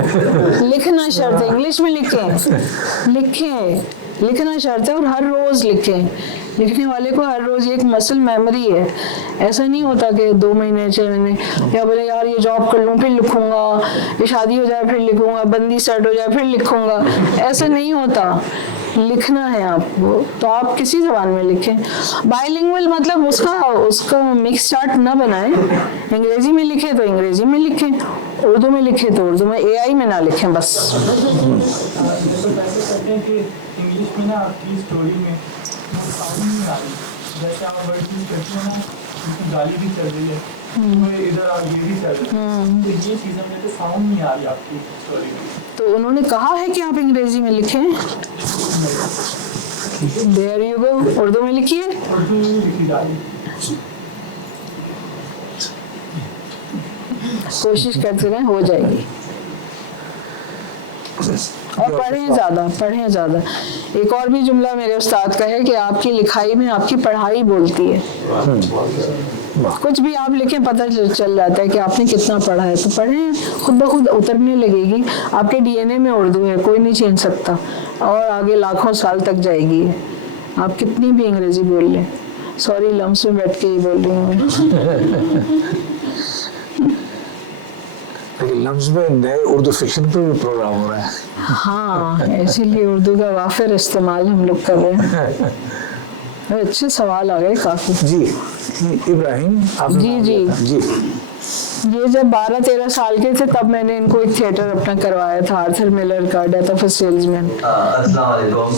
लिखना शर्त है, इंग्लिश में लिखें, लिखना शर्त है और हर रोज़ लिखें। लिखने वाले को हर रोज़ एक मसल मेमोरी है। ऐसा नहीं होता कि 2 महीने 6 महीने या बोले यार ये जॉब कर लूँ फिर लिखूँगा, ये शादी हो जाए फिर लिखूँगा, बंदी सेट हो जाए फिर लिखूँगा, ऐसा नहीं होता। लिखना है आपको तो आप किसी ज़बान में लिखें। बाइलिंगुअल मतलब उसका मिक्स चार्ट ना बनाएं, अंग्रेज़ी में लिखें तो अंग्रेज़ी में लिखें, उर्दू में लिखें तो उर्दू में, AI में ना लिखें बस। इंग्लिश में ना आपकी स्टोरी में साउंड नहीं आ रही, जैसे आप वर्ड यूज करते हैं ना, उसमें गाली भी चल रही है, तो इधर ये भी चल रहा है, तो ये चीज़ें में तो साउंड नहीं आ रही आपकी स्टोरी में। तो उन्होंने कहा है कि आप अंग्रेजी में लिखें, देयर यू गो, उर्दू में लिखिए। उर्दू में लिखी जा रही। कोशिश करते रहें, हो जाएगी। और पढ़ें ज़्यादा। एक और भी जुमला मेरे उस्ताद का है कि आपकी लिखाई में आपकी पढ़ाई बोलती है। कुछ भी आप लिखें पता चल जाता है कि आपने कितना पढ़ा है, तो पढ़ें, खुद ब खुद उतरने लगेगी। आपके डीएनए में उर्दू है, कोई नहीं छीन सकता, और आगे लाखों साल तक जाएगी। आप कितनी भी अंग्रेजी बोल लें। सॉरी, लम्स में बैठ के ही बोल रही हूँ मैं। लेकिन लम्स में नए उर्दू फिक्शन पे भी प्रोग्राम हो रहा है। हाँ, इसीलिए उर्दू का वाफिर इस्तेमाल हम लोग कर रहे हैं। अच्छे सवाल आ गए काफी। जी इब्राहिम, आपने जी। ये जब 12-13 साल के थे तब मैंने इनको एक थिएटर अपना करवाया था, आर्थर मिलर का डेथ ऑफ अ सेल्समैन। अस्सलाम वालेकुम।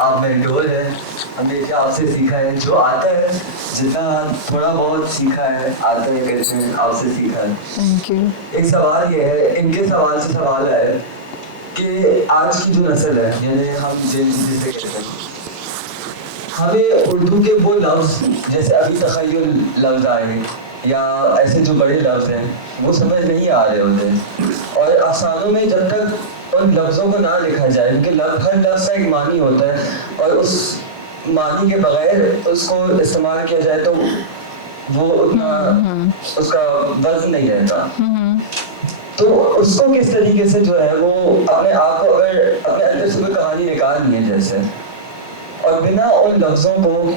आप मेंटोर हैं, हमेशा आपसे सीखा है, जो आता है जितना थोड़ा बहुत सीखा है, आता है कहते हैं आपसे सीखा है। Thank you. एक सवाल ये है, इनके सवाल से सवाल है कि आज की जो नस्ल है, यानी हम जिसे कहते हैं, हमें उर्दू के वो लफ्ज़ जैसे अभी तख़य्युल लफ्ज़ आए या ऐसे जो बड़े लफ्ज़ हैं वो समझ नहीं आ रहे होते, और अफसानों में जब तक उन लफ्ज़ों को ना लिखा जाए, क्योंकि हर लफ्ज़ का एक मानी होता है और उस मानी के बगैर उसको इस्तेमाल किया जाए तो वो उतना उसका वज़न नहीं रहता। तो उसको किस तरीके से जो है वो अपने आप को, अगर अपने अंदर से कोई कहानी निकालनी है जैसे, और बिना उन लफ्ज़ों को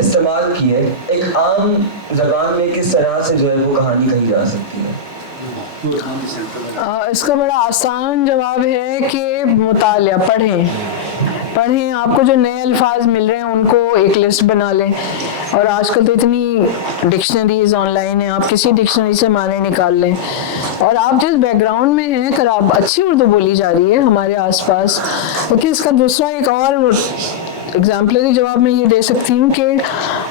इस्तेमाल किए एक आम ज़बान में किस तरह से जो है वो कहानी कही जा सकती है? इसका बड़ा आसान जवाब है कि मुतालिया, पढ़ें। आपको जो नए अल्फाज मिल रहे हैं उनको एक लिस्ट बना लें, और आजकल तो इतनी डिक्शनरीज ऑनलाइन है, आप किसी डिक्शनरी से माने निकाल लें। और आप जिस बैकग्राउंड में हैं, अगर आप अच्छी उर्दू बोली जा रही है हमारे आसपास, लेकिन इसका दूसरा एक और एग्जाम्पलरी जवाब मैं ये दे सकती हूँ कि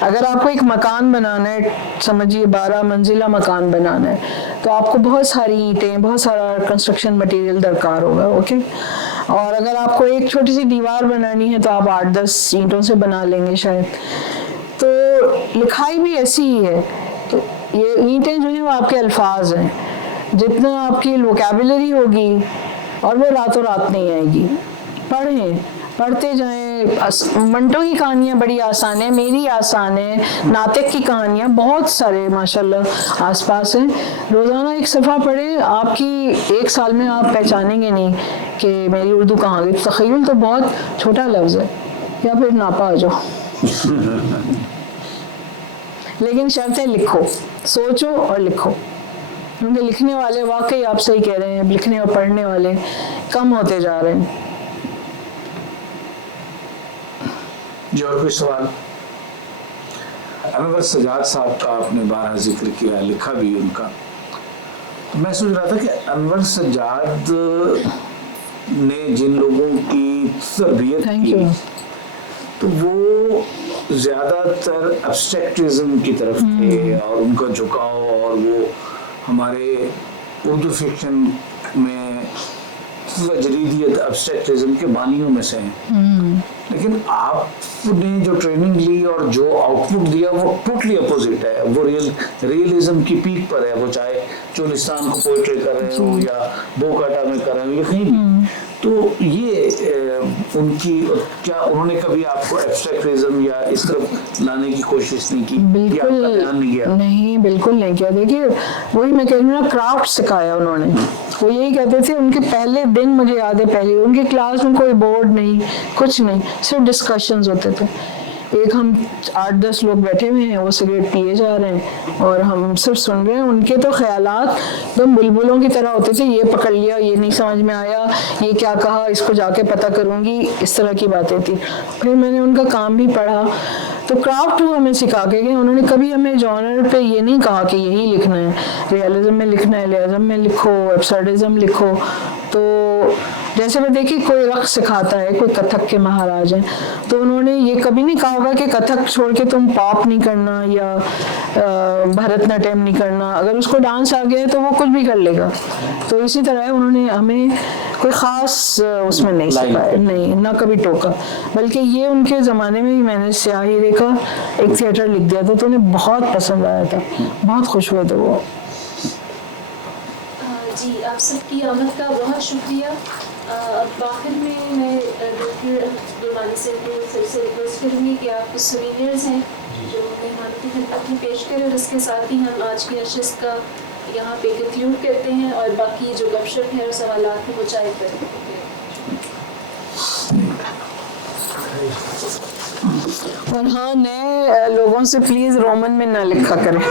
अगर आपको एक मकान बनाना है, समझिए 12 मंजिला मकान बनाना है, तो आपको बहुत सारी ईंटें, बहुत सारा कंस्ट्रक्शन मटेरियल दरकार होगा, ओके। और अगर आपको एक छोटी सी दीवार बनानी है तो आप 8-10 ईंटों से बना लेंगे शायद। तो लिखाई भी ऐसी ही है। तो ये ईंटें जो हैं वो आपके अल्फाज हैं, जितना आपकी वोकैबुलरी होगी, और वो रातों रात नहीं आएगी। पढ़ते जाएं। मंटो की कहानियाँ बड़ी आसान है, मेरी आसान है, नातिक की कहानियाँ बहुत सारे माशाल्लाह आसपास हैं। रोज़ाना एक सफ़ा पढ़ें, आपकी एक साल में आप पहचानेंगे नहीं कि मेरी उर्दू कहाँ गई। तख़य्युल तो बहुत छोटा लफ्ज़ है, या फिर नापा आ जाओ। लेकिन शर्त है लिखो, सोचो और लिखो, क्योंकि लिखने वाले, वाकई आप सही कह रहे हैं, लिखने और पढ़ने वाले कम होते जा रहे हैं। जी, और कोई सवाल? अनवर सजाद साहब का आपने 12 जिक्र किया, लिखा भी उनका, तो मैं सोच रहा था कि अनवर सजाद ने जिन लोगों की तरबियत की, तो वो ज़्यादातर एब्स्ट्रैक्टिज्म की तरफ थे, और उनका झुकाव, और वो हमारे उर्दू फिक्शन में वजरीदियत, एब्स्ट्रैक्टिज्म के बानियों में से हैं। लेकिन आपने जो ट्रेनिंग ली और जो आउटपुट दिया वो टोटली अपोजिट है। वो रियलिज्म की पीक पर है, वो चाहे चोलिस्तान को पोइट्री कर रहे हो या बोकाटा में कर रहे हो या कहीं भी। तो ये उनकी, क्या उन्होंने कभी आपको एब्स्ट्रैक्टिज्म या इस तरफ लाने की कोशिश नहीं की? बिल्कुल नहीं, बिल्कुल नहीं किया। देखिए, वही मैं कह रही हूँ ना, क्राफ्ट सिखाया उन्होंने। वो यही कहते थे, उनके पहले दिन मुझे याद है, पहले उनकी क्लास में कोई बोर्ड नहीं, कुछ नहीं, सिर्फ डिस्कशंस होते थे। एक हम 8-10 लोग बैठे हुए हैं, वो सिगरेट पिए जा रहे हैं और हम सिर्फ सुन रहे हैं। उनके तो ख्यालात एकदम बुलबुलों की तरह होते थे, ये पकड़ लिया, ये नहीं समझ में आया, ये क्या कहा, इसको जाके पता करूंगी, इस तरह की बातें थी। फिर मैंने उनका काम भी पढ़ा, तो क्राफ्ट वो हमें सिखा के गए। उन्होंने कभी हमें जॉनर पे ये नहीं कहा कि यही लिखना है, रियलिज्म में लिखना है, रियलिज्म में लिखो, एब्सर्डिज्म लिखो। तो जैसे मैं देखी कोई रक्स सिखाता है, कोई कथक के महाराज हैं, तो उन्होंने ये कभी नहीं कहा होगा कि कथक छोड़ के तुम पॉप नहीं करना या भरतनाट्यम नहीं करना, अगर उसको डांस आ गया है तो वो कुछ भी कर लेगा। तो इसी तरह उन्होंने हमें कोई ख़ास उसमें नहीं सिखाया, नहीं ना कभी टोका, बल्कि ये उनके ज़माने में ही मैंने स्याही रे का एक थिएटर लिख दिया था तो उन्हें बहुत पसंद आया था, बहुत खुश हुए थे वो। जी, आप सबकी आमद का बहुत शुक्रिया। अब आखिर में मैं डॉक्टर गुरबानी से रिक्वेस्ट करूँगी कि आप कुछ सोवेनियर्स हैं जो मेहमानों की खिदमत में पेश करें, और इसके साथ ही हम आज की नशिस्त का यहाँ पे कंक्लूड करते हैं और बाकी जो गपशप है और सवालात हैं वो चाय करें। और हाँ, नए लोगों से प्लीज़ रोमन में ना लिखा करें।